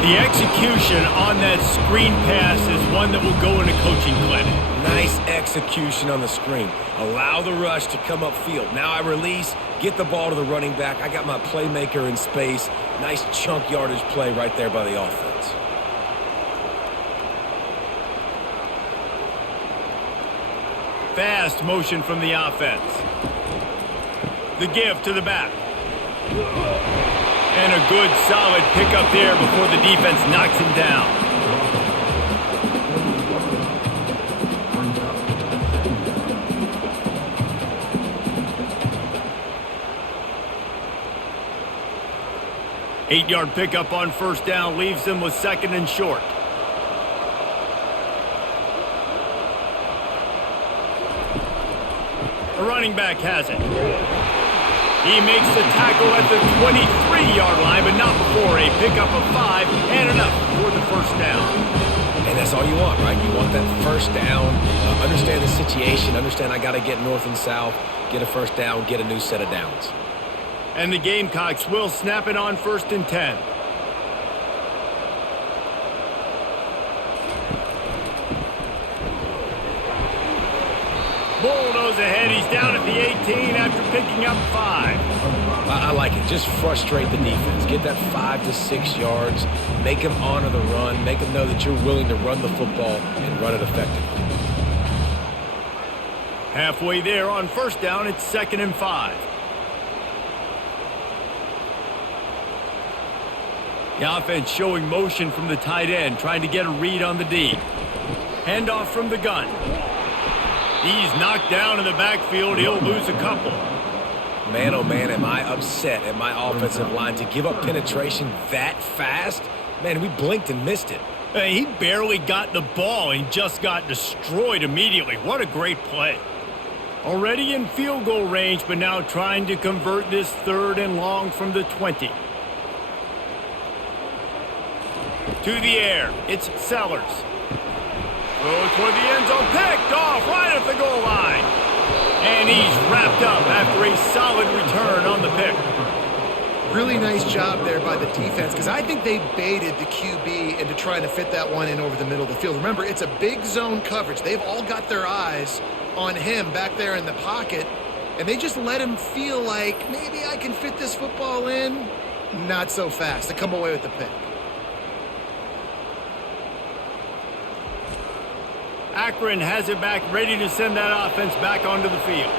The execution on that screen pass is one that will go in a coaching clinic. Nice execution on the screen. Allow the rush to come upfield. Now I release, get the ball to the running back. I got my playmaker in space. Nice chunk yardage play right there by the offense. Fast motion from the offense. The give to the back. And a good solid pickup there before the defense knocks him down. Eight-yard pickup on first down leaves them with 2nd and short. The running back has it. He makes the tackle at the 23-yard line, but not before a pickup of 5 and enough for the first down. And that's all you want, right? You want that first down. Understand the situation. Understand I got to get north and south, get a first down, get a new set of downs. And the Gamecocks will snap it on 1st and 10. Bulldoze ahead. He's down at the 18 after picking up 5. I like it. Just frustrate the defense. Get that 5 to 6 yards. Make them honor the run. Make them know that you're willing to run the football and run it effectively. Halfway there on first down, it's 2nd and 5. The offense showing motion from the tight end, trying to get a read on the D. Handoff from the gun. He's knocked down in the backfield. He'll lose a couple. Man, oh man, am I upset at my offensive line to give up penetration that fast? Man, we blinked and missed it. He barely got the ball and just got destroyed immediately. What a great play. Already in field goal range, but now trying to convert this 3rd and long from the 20. To the air, it's Sellers. Throw toward the end zone, picked off right at the goal line. And he's wrapped up after a solid return on the pick. Really nice job there by the defense, because I think they baited the QB into trying to fit that one in over the middle of the field. Remember, it's a big zone coverage. They've all got their eyes on him back there in the pocket, and they just let him feel like, maybe I can fit this football in. Not so fast to come away with the pick. Akron has it back, ready to send that offense back onto the field.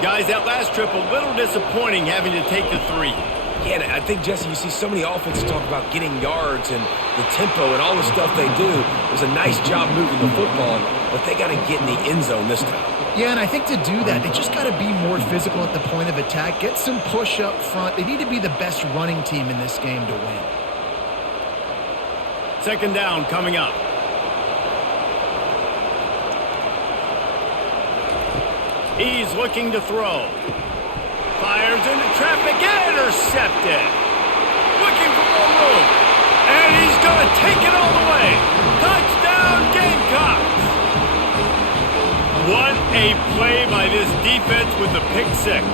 Guys, that last trip, a little disappointing having to take the 3. Yeah, I think, Jesse, you see so many offenses talk about getting yards and the tempo and all the stuff they do. It was a nice job moving the football, but they got to get in the end zone this time. Yeah, and I think to do that, they just got to be more physical at the point of attack, get some push up front. They need to be the best running team in this game to win. 2nd down coming up. He's looking to throw. Fires into traffic, intercepted. Looking for more room. And he's going to take it all the way. Touchdown, Gamecocks. What a play by this defense with the pick six.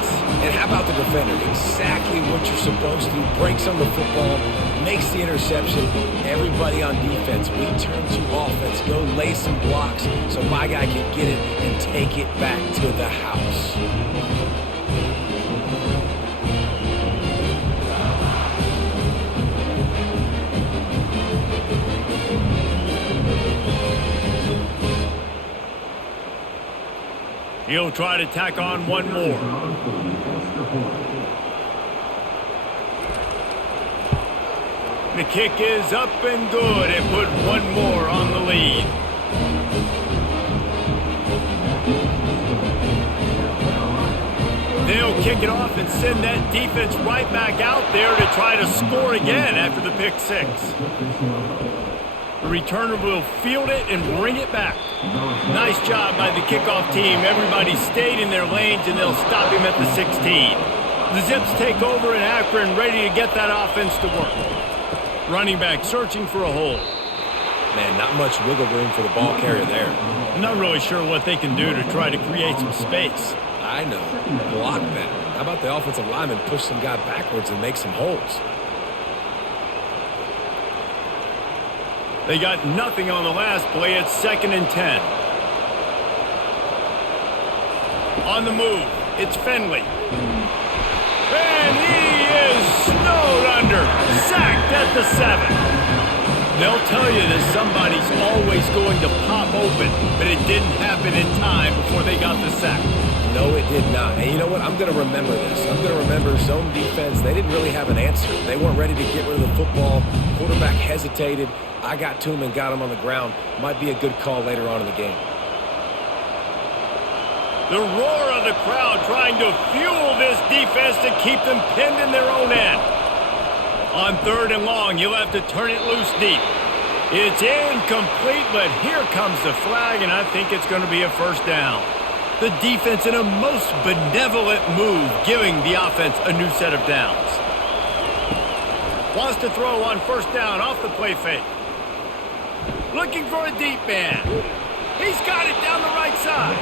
And how about the defender? Exactly what you're supposed to. Breaks on the football, makes the interception. Everybody on defense, we turn to offense. Go lay some blocks so my guy can get it and take it back to the house. He'll try to tack on one more. The kick is up and good and put one more on the lead. They'll kick it off and send that defense right back out there to try to score again after the pick six. The returner will field it and bring it back. Nice job by the kickoff team. Everybody stayed in their lanes, and they'll stop him at the 16. The Zips take over in Akron, ready to get that offense to work. Running back searching for a hole. Man, not much wiggle room for the ball carrier there. I'm not really sure what they can do to try to create some space. I know. Block better. How about the offensive lineman push some guy backwards and make some holes? They got nothing on the last play. It's 2nd and 10. On the move, it's Finley. And he is snowed under. Sacked at the 7. They'll tell you that somebody's always going to pop open, but it didn't happen in time before they got the sack. No, it did not. And you know what? I'm going to remember this. I'm going to remember zone defense. They didn't really have an answer. They weren't ready to get rid of the football. Quarterback hesitated. I got to him and got him on the ground. Might be a good call later on in the game. The roar of the crowd trying to fuel this defense to keep them pinned in their own end. On 3rd and long, you'll have to turn it loose deep. It's incomplete, but here comes the flag, and I think it's going to be a first down. The defense in a most benevolent move, giving the offense a new set of downs. Wants to throw on 1st down off the play fake. Looking for a deep man. He's got it down the right side.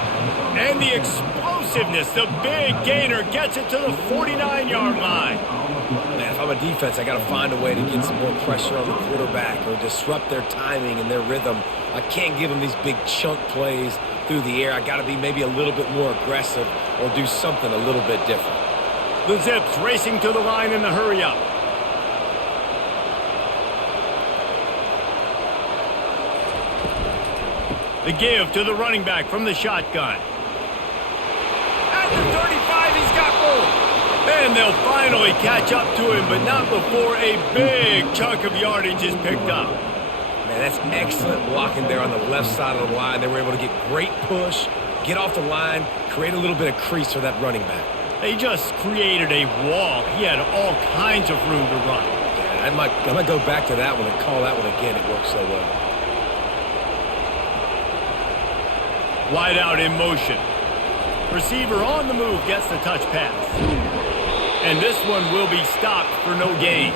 And the explosiveness, the big gainer gets it to the 49-yard line. Man, if I'm a defense, I got to find a way to get some more pressure on the quarterback or disrupt their timing and their rhythm. I can't give them these big chunk plays through the air. I got to be maybe a little bit more aggressive or do something a little bit different. The Zips racing to the line in the hurry-up. The give to the running back from the shotgun. At the 35, he's got room. And they'll finally catch up to him, but not before a big chunk of yardage is picked up. Man, that's excellent blocking there on the left side of the line. They were able to get great push, get off the line, create a little bit of crease for that running back. They just created a wall. He had all kinds of room to run. Yeah, I might go back to that one and call that one again. It worked so well. Wide out in motion. Receiver on the move gets the touch pass. And this one will be stopped for no gain.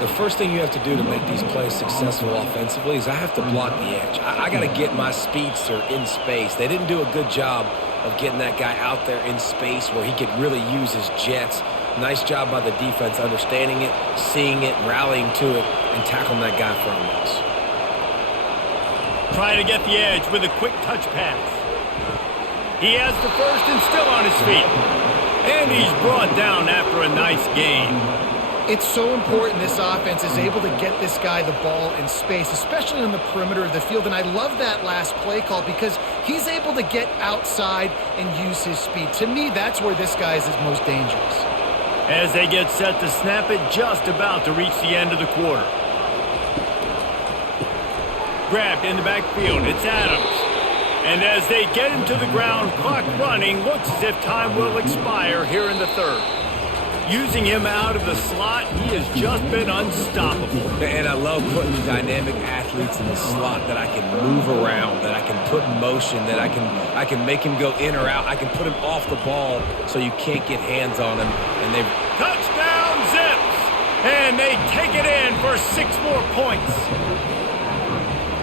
The first thing you have to do to make these plays successful offensively is I have to block the edge. I got to get my speedster in space. They didn't do a good job of getting that guy out there in space where he could really use his jets. Nice job by the defense understanding it, seeing it, rallying to it, and tackling that guy for a loss. Trying to get the edge with a quick touch pass. He has the first and still on his feet. And he's brought down after a nice gain. It's so important this offense is able to get this guy the ball in space, especially on the perimeter of the field. And I love that last play call because he's able to get outside and use his speed. To me, that's where this guy is his most dangerous. As they get set to snap it, just about to reach the end of the quarter. Grabbed in the backfield, it's Adams. And as they get him to the ground, clock running, looks as if time will expire here in the 3rd. Using him out of the slot, he has just been unstoppable. And I love putting dynamic athletes in the slot that I can move around, that I can put in motion, that I can make him go in or out. I can put him off the ball so you can't get hands on him. And they've touchdown Zips! And they take it in for 6 more points.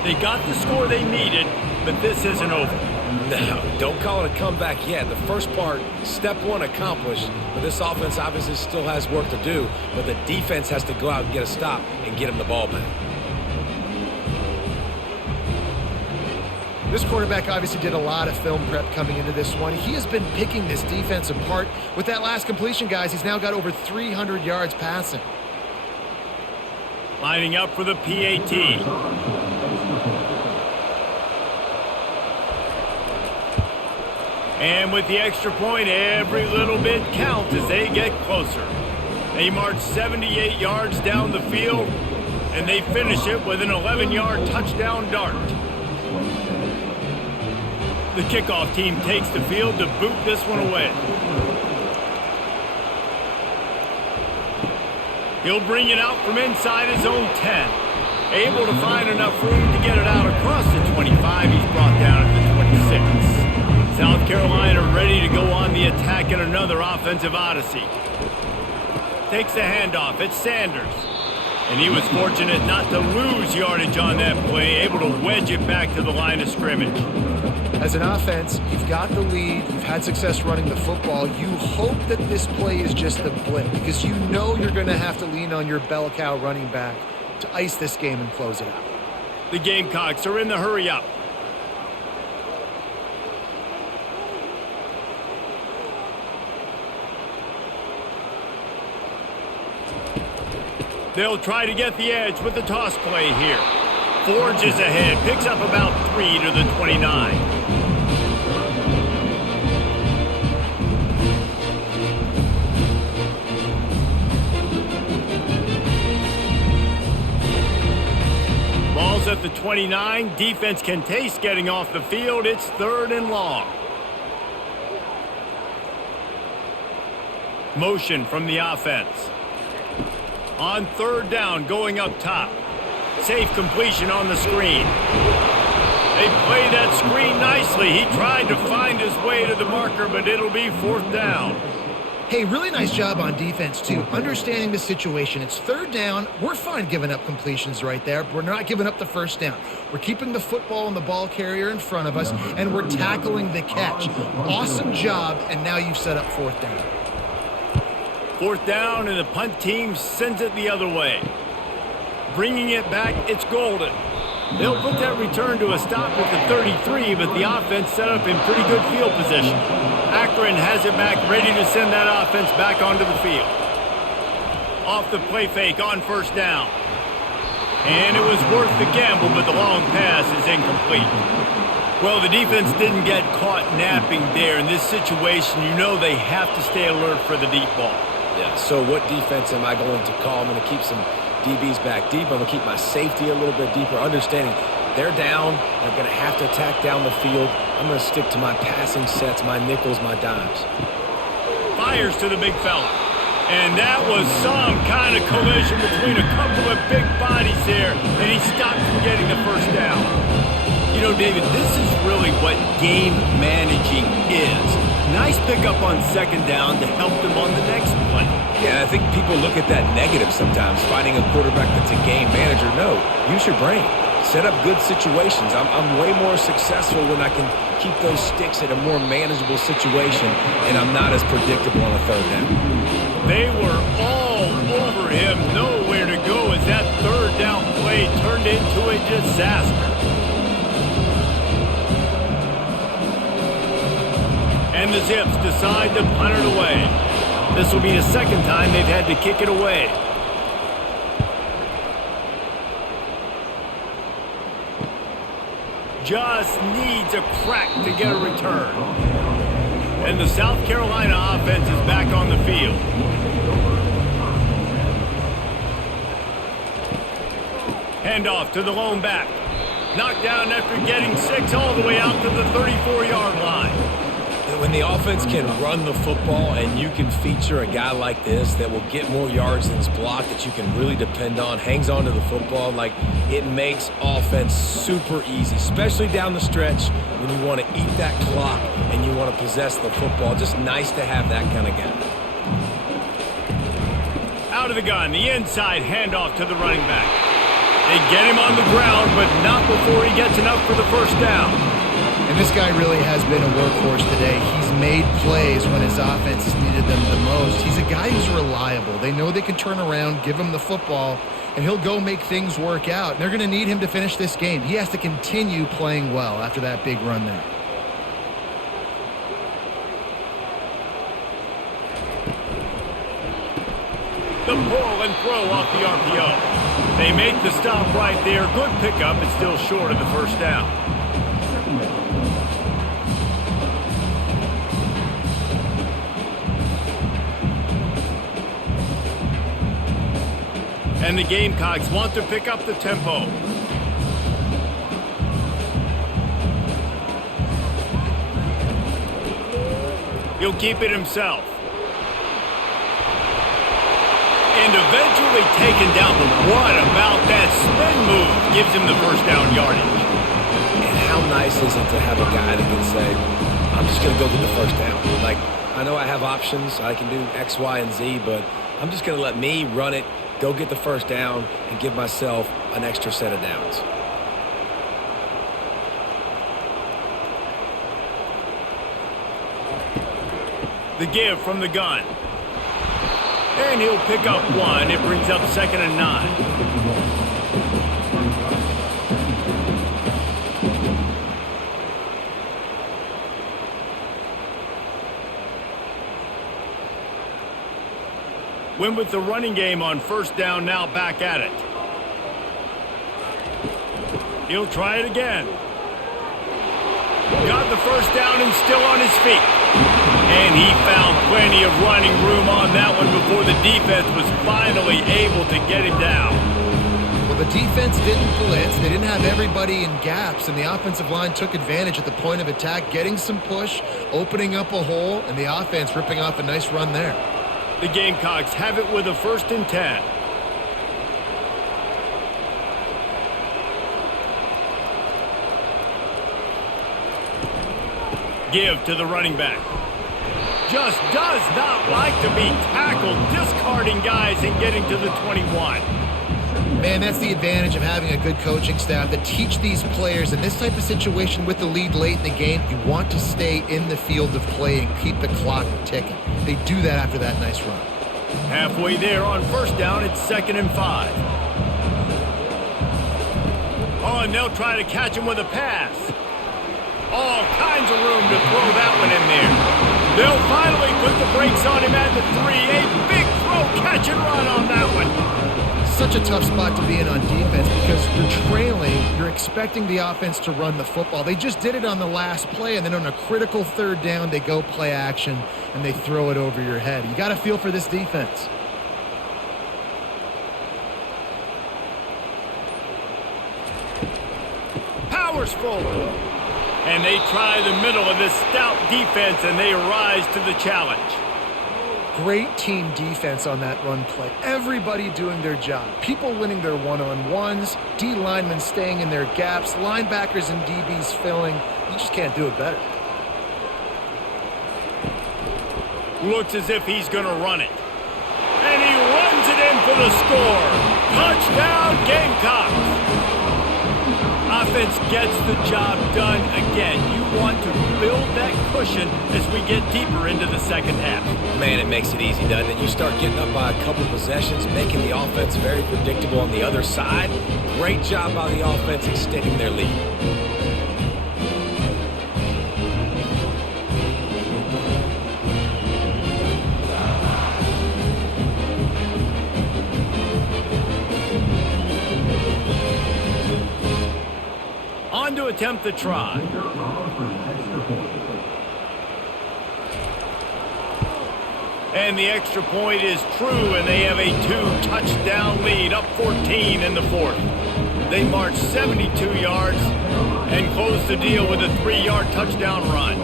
They got the score they needed, but this isn't over. No, don't call it a comeback yet. The first part, step 1 accomplished, but this offense obviously still has work to do, but the defense has to go out and get a stop and get him the ball back. This quarterback obviously did a lot of film prep coming into this one. He has been picking this defense apart. With that last completion, guys, he's now got over 300 yards passing. Lining up for the PAT. And with the extra point, every little bit counts as they get closer. They march 78 yards down the field, and they finish it with an 11-yard touchdown dart. The kickoff team takes the field to boot this one away. He'll bring it out from inside his own 10. Able to find enough room to get it out across the 25. He's brought down at the 26. South Carolina ready to go on the attack in another offensive odyssey. Takes the handoff. It's Sanders. And he was fortunate not to lose yardage on that play, able to wedge it back to the line of scrimmage. As an offense, you've got the lead. You've had success running the football. You hope that this play is just a blip because you know you're going to have to lean on your bell cow running back to ice this game and close it out. The Gamecocks are in the hurry-up. They'll try to get the edge with the toss play here. Forges ahead, picks up about 3 to the 29. Ball's at the 29. Defense can taste getting off the field. It's 3rd and long. Motion from the offense. On 3rd down, going up top. Safe completion on the screen. They play that screen nicely. He tried to find his way to the marker, but it'll be 4th down. Hey, really nice job on defense, too. Understanding the situation. It's 3rd down. We're fine giving up completions right there. We're not giving up the 1st down. We're keeping the football and the ball carrier in front of us, and we're tackling the catch. Awesome job, and now you've set up 4th down. 4th down, and the punt team sends it the other way. Bringing it back, it's Golden. They'll put that return to a stop at the 33, but the offense set up in pretty good field position. Akron has it back, ready to send that offense back onto the field. Off the play fake on 1st down. And it was worth the gamble, but the long pass is incomplete. Well, the defense didn't get caught napping there. In this situation, you know they have to stay alert for the deep ball. Yeah, so what defense am I going to call? I'm going to keep some DBs back deep. I'm going to keep my safety a little bit deeper, understanding they're down. They're going to have to attack down the field. I'm going to stick to my passing sets, my nickels, my dimes. Fires to the big fella. And that was some kind of collision between a couple of big bodies there, and he stopped from getting the 1st down. You know, David, this is really what game managing is. Nice pickup on 2nd down to help them on the next play. Yeah, I think people look at that negative sometimes, finding a quarterback that's a game manager. No, use your brain. Set up good situations. I'm way more successful when I can keep those sticks at a more manageable situation, and I'm not as predictable on a 3rd down. They were all over him, nowhere to go as that 3rd down play turned into a disaster. And the Zips decide to punt it away. This will be the 2nd time they've had to kick it away. Just needs a crack to get a return. And the South Carolina offense is back on the field. Handoff to the lone back. Knocked down after getting 6 all the way out to the 34-yard line. It When the offense can run the football and you can feature a guy like this that will get more yards than his block that you can really depend on, hangs on to the football, like it makes offense super easy, especially down the stretch when you want to eat that clock and you want to possess the football. Just nice to have that kind of guy. Out of the gun, the inside handoff to the running back. They get him on the ground, but not before he gets enough for the first down. And this guy really has been a workhorse today. He's made plays when his offense has needed them the most. He's a guy who's reliable. They know they can turn around, give him the football, and he'll go make things work out. And they're going to need him to finish this game. He has to continue playing well after that big run there. The pull and throw off the RPO. They make the stop right there. Good pickup, but still short of the first down. And the Gamecocks want to pick up the tempo. He'll keep it himself. And eventually taken down, but what about that spin move? Gives him the first down yardage. And how nice is it to have a guy that can say, I'm just going to go get the first down. Like, I know I have options. I can do X, Y, and Z, but I'm just going to let me run it, go get the first down, and give myself an extra set of downs. The give from the gun. And he'll pick up one. It brings up 2nd and 9. Win with the running game on first down, now back at it. He'll try it again. Got the first down and still on his feet. And he found plenty of running room on that one before the defense was finally able to get him down. Well, the defense didn't blitz. They didn't have everybody in gaps, and the offensive line took advantage at the point of attack, getting some push, opening up a hole, and the offense ripping off a nice run there. The Gamecocks have it with a 1st and 10. Give to the running back. Just does not like to be tackled, discarding guys and getting to the 21. Man, that's the advantage of having a good coaching staff that teach these players in this type of situation with the lead late in the game. You want to stay in the field of play and keep the clock ticking. They do that after that nice run. Halfway there on first down, it's 2nd and 5. Oh, and they'll try to catch him with a pass. All kinds of room to throw that one in there. They'll finally put the brakes on him at the 3. A big throw, catch and run on that one. Such a tough spot to be in on defense because you're trailing. You're expecting the offense to run the football. They just did it on the last play, and then on a critical 3rd down, they go play action, and they throw it over your head. You got to feel for this defense. Powers forward. And they try the middle of this stout defense, and they rise to the challenge. Great team defense on that run play. Everybody doing their job. People winning their one-on-ones, D linemen staying in their gaps, linebackers and DBs filling. You just can't do it better. Looks as if he's going to run it. And he runs it in for the score. Touchdown, Gamecocks. Offense gets the job done again. You want to build that cushion as we get deeper into the second half. Man, it makes it easy, doesn't it? You start getting up by a couple possessions, making the offense very predictable on the other side. Great job by the offense extending their lead. To attempt the try. And the extra point is true, and they have a 2-touchdown lead, up 14 in the 4th. They march 72 yards and close the deal with a 3-yard touchdown run.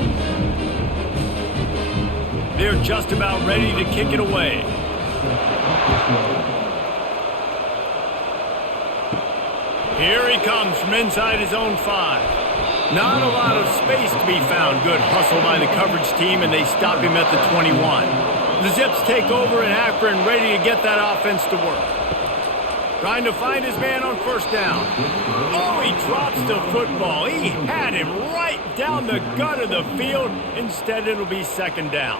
They're just about ready to kick it away. Here he comes from inside his own 5. Not a lot of space to be found. Good hustle by the coverage team, and they stop him at the 21. The Zips take over in Akron, ready to get that offense to work. Trying to find his man on first down. Oh, he drops the football. He had him right down the gut of the field. Instead, it'll be second down.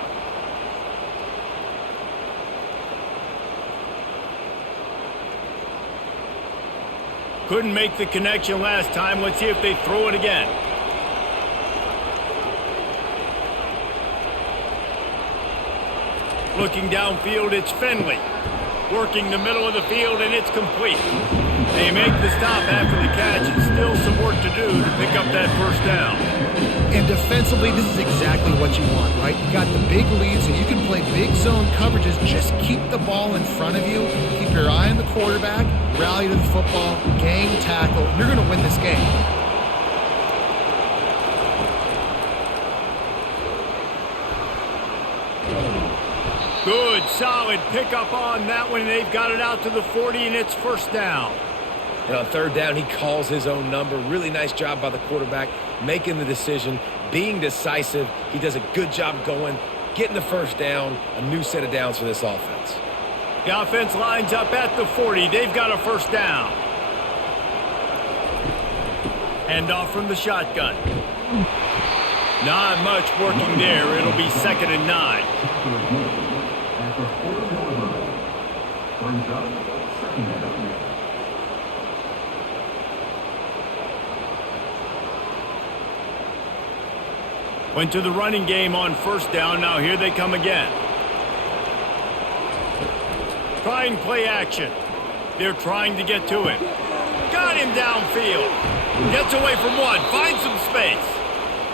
Couldn't make the connection last time. Let's see if they throw it again. Looking downfield, it's Finley. Working the middle of the field, and it's complete. They make the stop after the catch, and still some work to do to pick up that first down. And defensively, this is exactly what you want, right? You got the big lead, so you can play big zone coverages. Just keep the ball in front of you. Keep your eye on the quarterback. Rally to the football. Gang tackle. You're going to win this game. Good, solid pickup on that one. They've got it out to the 40, and it's first down. And on third down, he calls his own number. Really nice job by the quarterback, making the decision, being decisive. He does a good job going, getting the first down, a new set of downs for this offense. The offense lines up at the 40. They've got a first down. Handoff from the shotgun. Not much working there. It'll be 2nd and 9. Went to the running game on first down. Now here they come again. Trying play action. They're trying to get to him. Got him downfield. Gets away from one. Finds some space.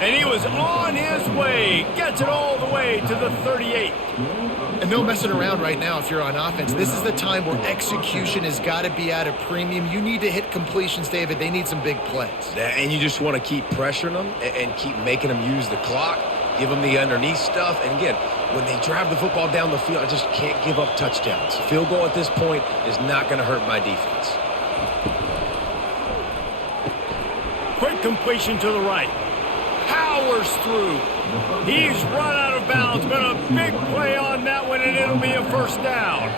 And he was on his way. Gets it all the way to the 38. And no messing around right now if you're on offense. This is the time where execution has got to be at a premium. You need to hit completions, David. They need some big plays. And you just want to keep pressuring them and keep making them use the clock, give them the underneath stuff. And again, when they drive the football down the field, I just can't give up touchdowns. Field goal at this point is not going to hurt my defense. Quick completion to the right. Powers through. He's run out of bounds, but a big play on that one, and it'll be a first down.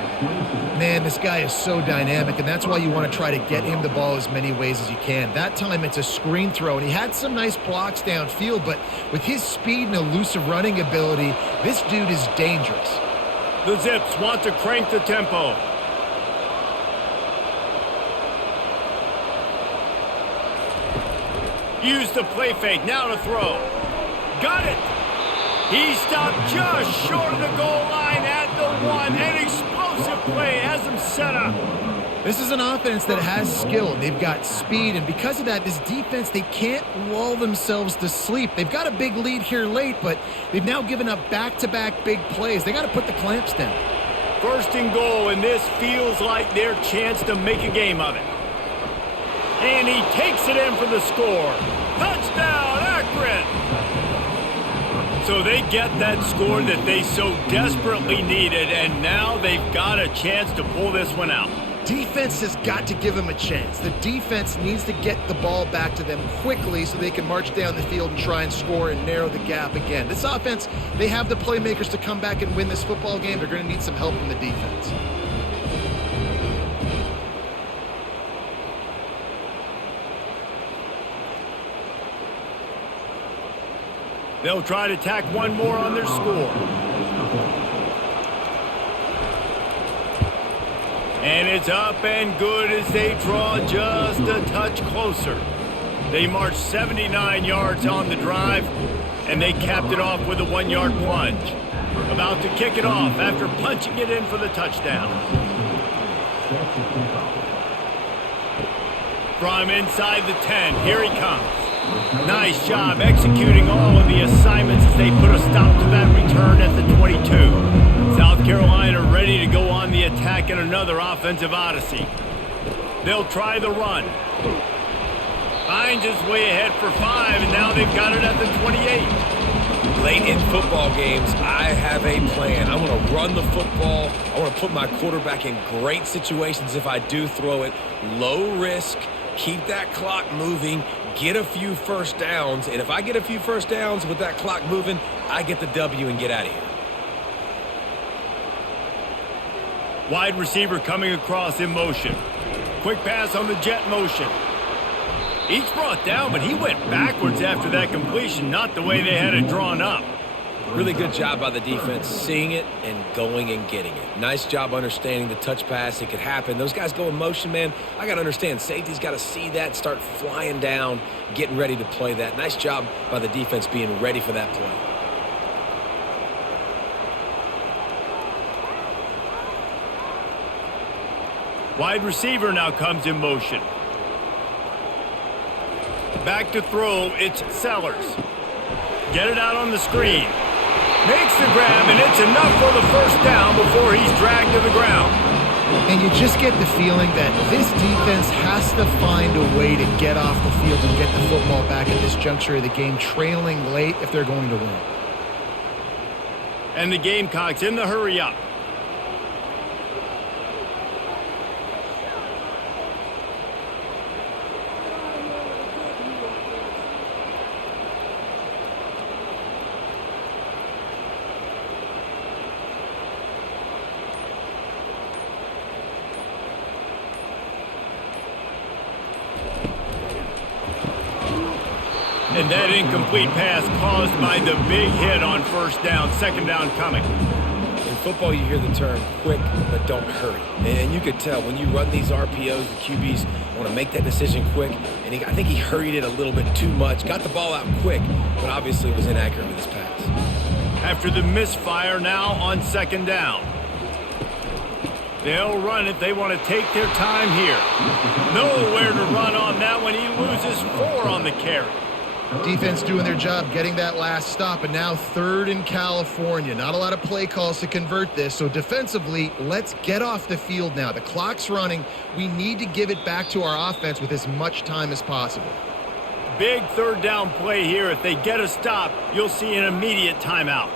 Man, this guy is so dynamic, and that's why you want to try to get him the ball as many ways as you can. That time it's a screen throw, and he had some nice blocks downfield, but with his speed and elusive running ability, this dude is dangerous. The Zips want to crank the tempo. Use the play fake, now to throw. Got it. He stopped just short of the goal line at the 1. An explosive play has him set up. This is an offense that has skill. They've got speed, and because of that, this defense, they can't lull themselves to sleep. They've got a big lead here late, but they've now given up back-to-back big plays. They got to put the clamps down. 1st and goal, and this feels like their chance to make a game of it. And he takes it in for the score. Touchdown, Akron! So they get that score that they so desperately needed, and now they've got a chance to pull this one out. Defense has got to give them a chance. The defense needs to get the ball back to them quickly so they can march down the field and try and score and narrow the gap again. This offense, they have the playmakers to come back and win this football game. They're going to need some help from the defense. They'll try to tack one more on their score. And it's up and good as they draw just a touch closer. They marched 79 yards on the drive, and they capped it off with a 1-yard plunge. About to kick it off after punching it in for the touchdown. From inside the 10, here he comes. Nice job executing all of the assignments as they put a stop to that return at the 22. South Carolina ready to go on the attack in another offensive odyssey. They'll try the run. Finds his way ahead for 5, and now they've got it at the 28. Late in football games, I have a plan. I want to run the football. I want to put my quarterback in great situations if I do throw it. Low risk, keep that clock moving, get a few first downs. And if I get a few first downs with that clock moving, I get the W and get out of here. Wide receiver coming across in motion. Quick pass on the jet motion. He's brought down, but he went backwards after that completion, not the way they had it drawn up. Really good job by the defense, seeing it and going and getting it. Nice job understanding the touch pass. It could happen. Those guys go in motion, man. I got to understand, safety's got to see that, start flying down, getting ready to play that. Nice job by the defense being ready for that play. Wide receiver now comes in motion. Back to throw, it's Sellers. Get it out on the screen. Makes the grab, and it's enough for the first down before he's dragged to the ground. And you just get the feeling that this defense has to find a way to get off the field and get the football back at this juncture of the game, trailing late if they're going to win. And the Gamecocks in the hurry up. And that incomplete pass caused by the big hit on first down. Second down coming. In football, you hear the term quick, but don't hurry. And you could tell when you run these RPOs, the QBs want to make that decision quick. And I think he hurried it a little bit too much. Got the ball out quick, but obviously was inaccurate with his pass. After the misfire, now on second down. They'll run it. They want to take their time here. Nowhere to run on that one. He loses 4 on the carry. Defense doing their job, getting that last stop, and now third in California. Not a lot of play calls to convert this, so defensively, let's get off the field now. The clock's running. We need to give it back to our offense with as much time as possible. Big third down play here. If they get a stop, you'll see an immediate timeout.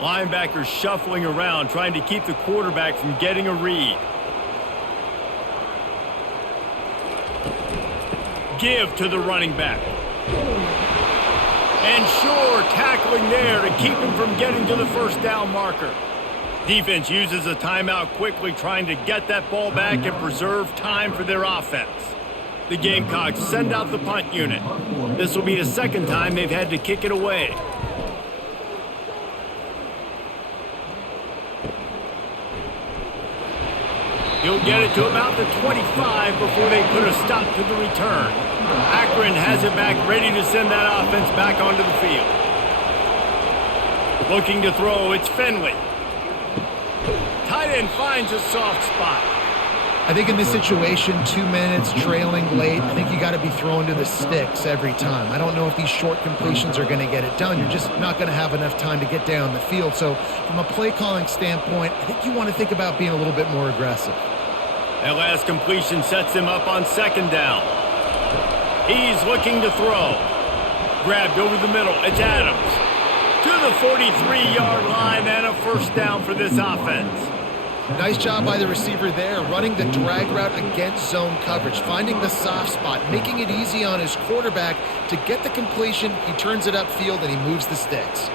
Linebackers shuffling around, trying to keep the quarterback from getting a read. Give to the running back. And sure, tackling there to keep him from getting to the first down marker. Defense uses a timeout quickly, trying to get that ball back and preserve time for their offense. The Gamecocks send out the punt unit. This will be the second time they've had to kick it away. He'll get it to about the 25 before they put a stop to the return. Akron has it back, ready to send that offense back onto the field. Looking to throw, it's Finley. Tight end finds a soft spot. I think in this situation, 2 minutes, trailing late, I think you got to be throwing to the sticks every time. I don't know if these short completions are going to get it done. You're just not going to have enough time to get down the field. So from a play calling standpoint, I think you want to think about being a little bit more aggressive. That last completion sets him up on second down. He's looking to throw. Grabbed over the middle. It's Adams. To the 43-yard line and a first down for this offense. Nice job by the receiver there, running the drag route against zone coverage, finding the soft spot, making it easy on his quarterback to get the completion. He turns it upfield and he moves the sticks.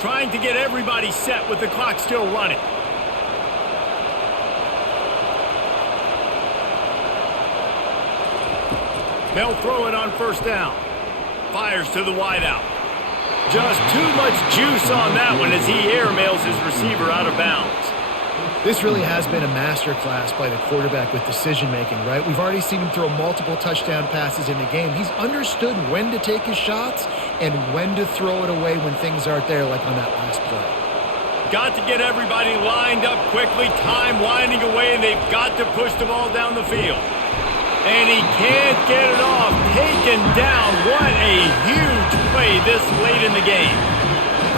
Trying to get everybody set with the clock still running. They'll throw it on first down. Fires to the wideout. Just too much juice on that one as he airmails his receiver out of bounds. This really has been a masterclass by the quarterback with decision-making, right? We've already seen him throw multiple touchdown passes in the game. He's understood when to take his shots and when to throw it away when things aren't there, like on that last play. Got to get everybody lined up quickly. Time winding away, and they've got to push the ball down the field. And he can't get it off. Taken down. What a huge play this late in the game.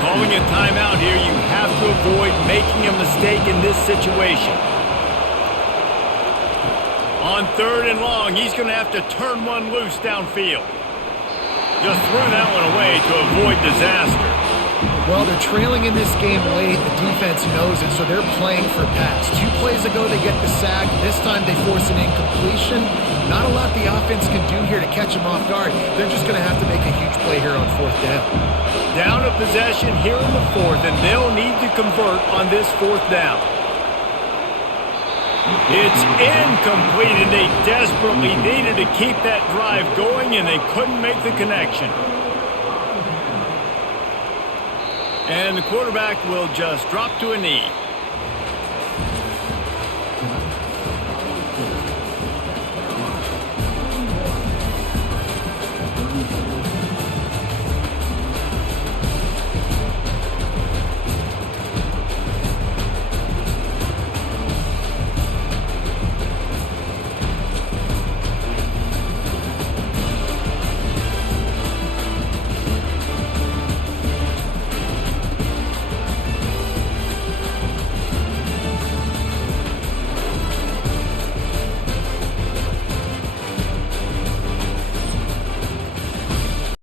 Calling a timeout here, you have to avoid making a mistake in this situation. On third and long, he's going to have to turn one loose downfield. Just threw that one away to avoid disaster. Well, they're trailing in this game late. The defense knows it, so they're playing for pass. 2 plays ago, they get the sack. This time, they force an incompletion. Not a lot the offense can do here to catch them off guard. They're just going to have to make a huge play here on 4th down. Down a possession here in the 4th, and they'll need to convert on this 4th down. It's incomplete, and they desperately needed to keep that drive going, and they couldn't make the connection. And the quarterback will just drop to a knee.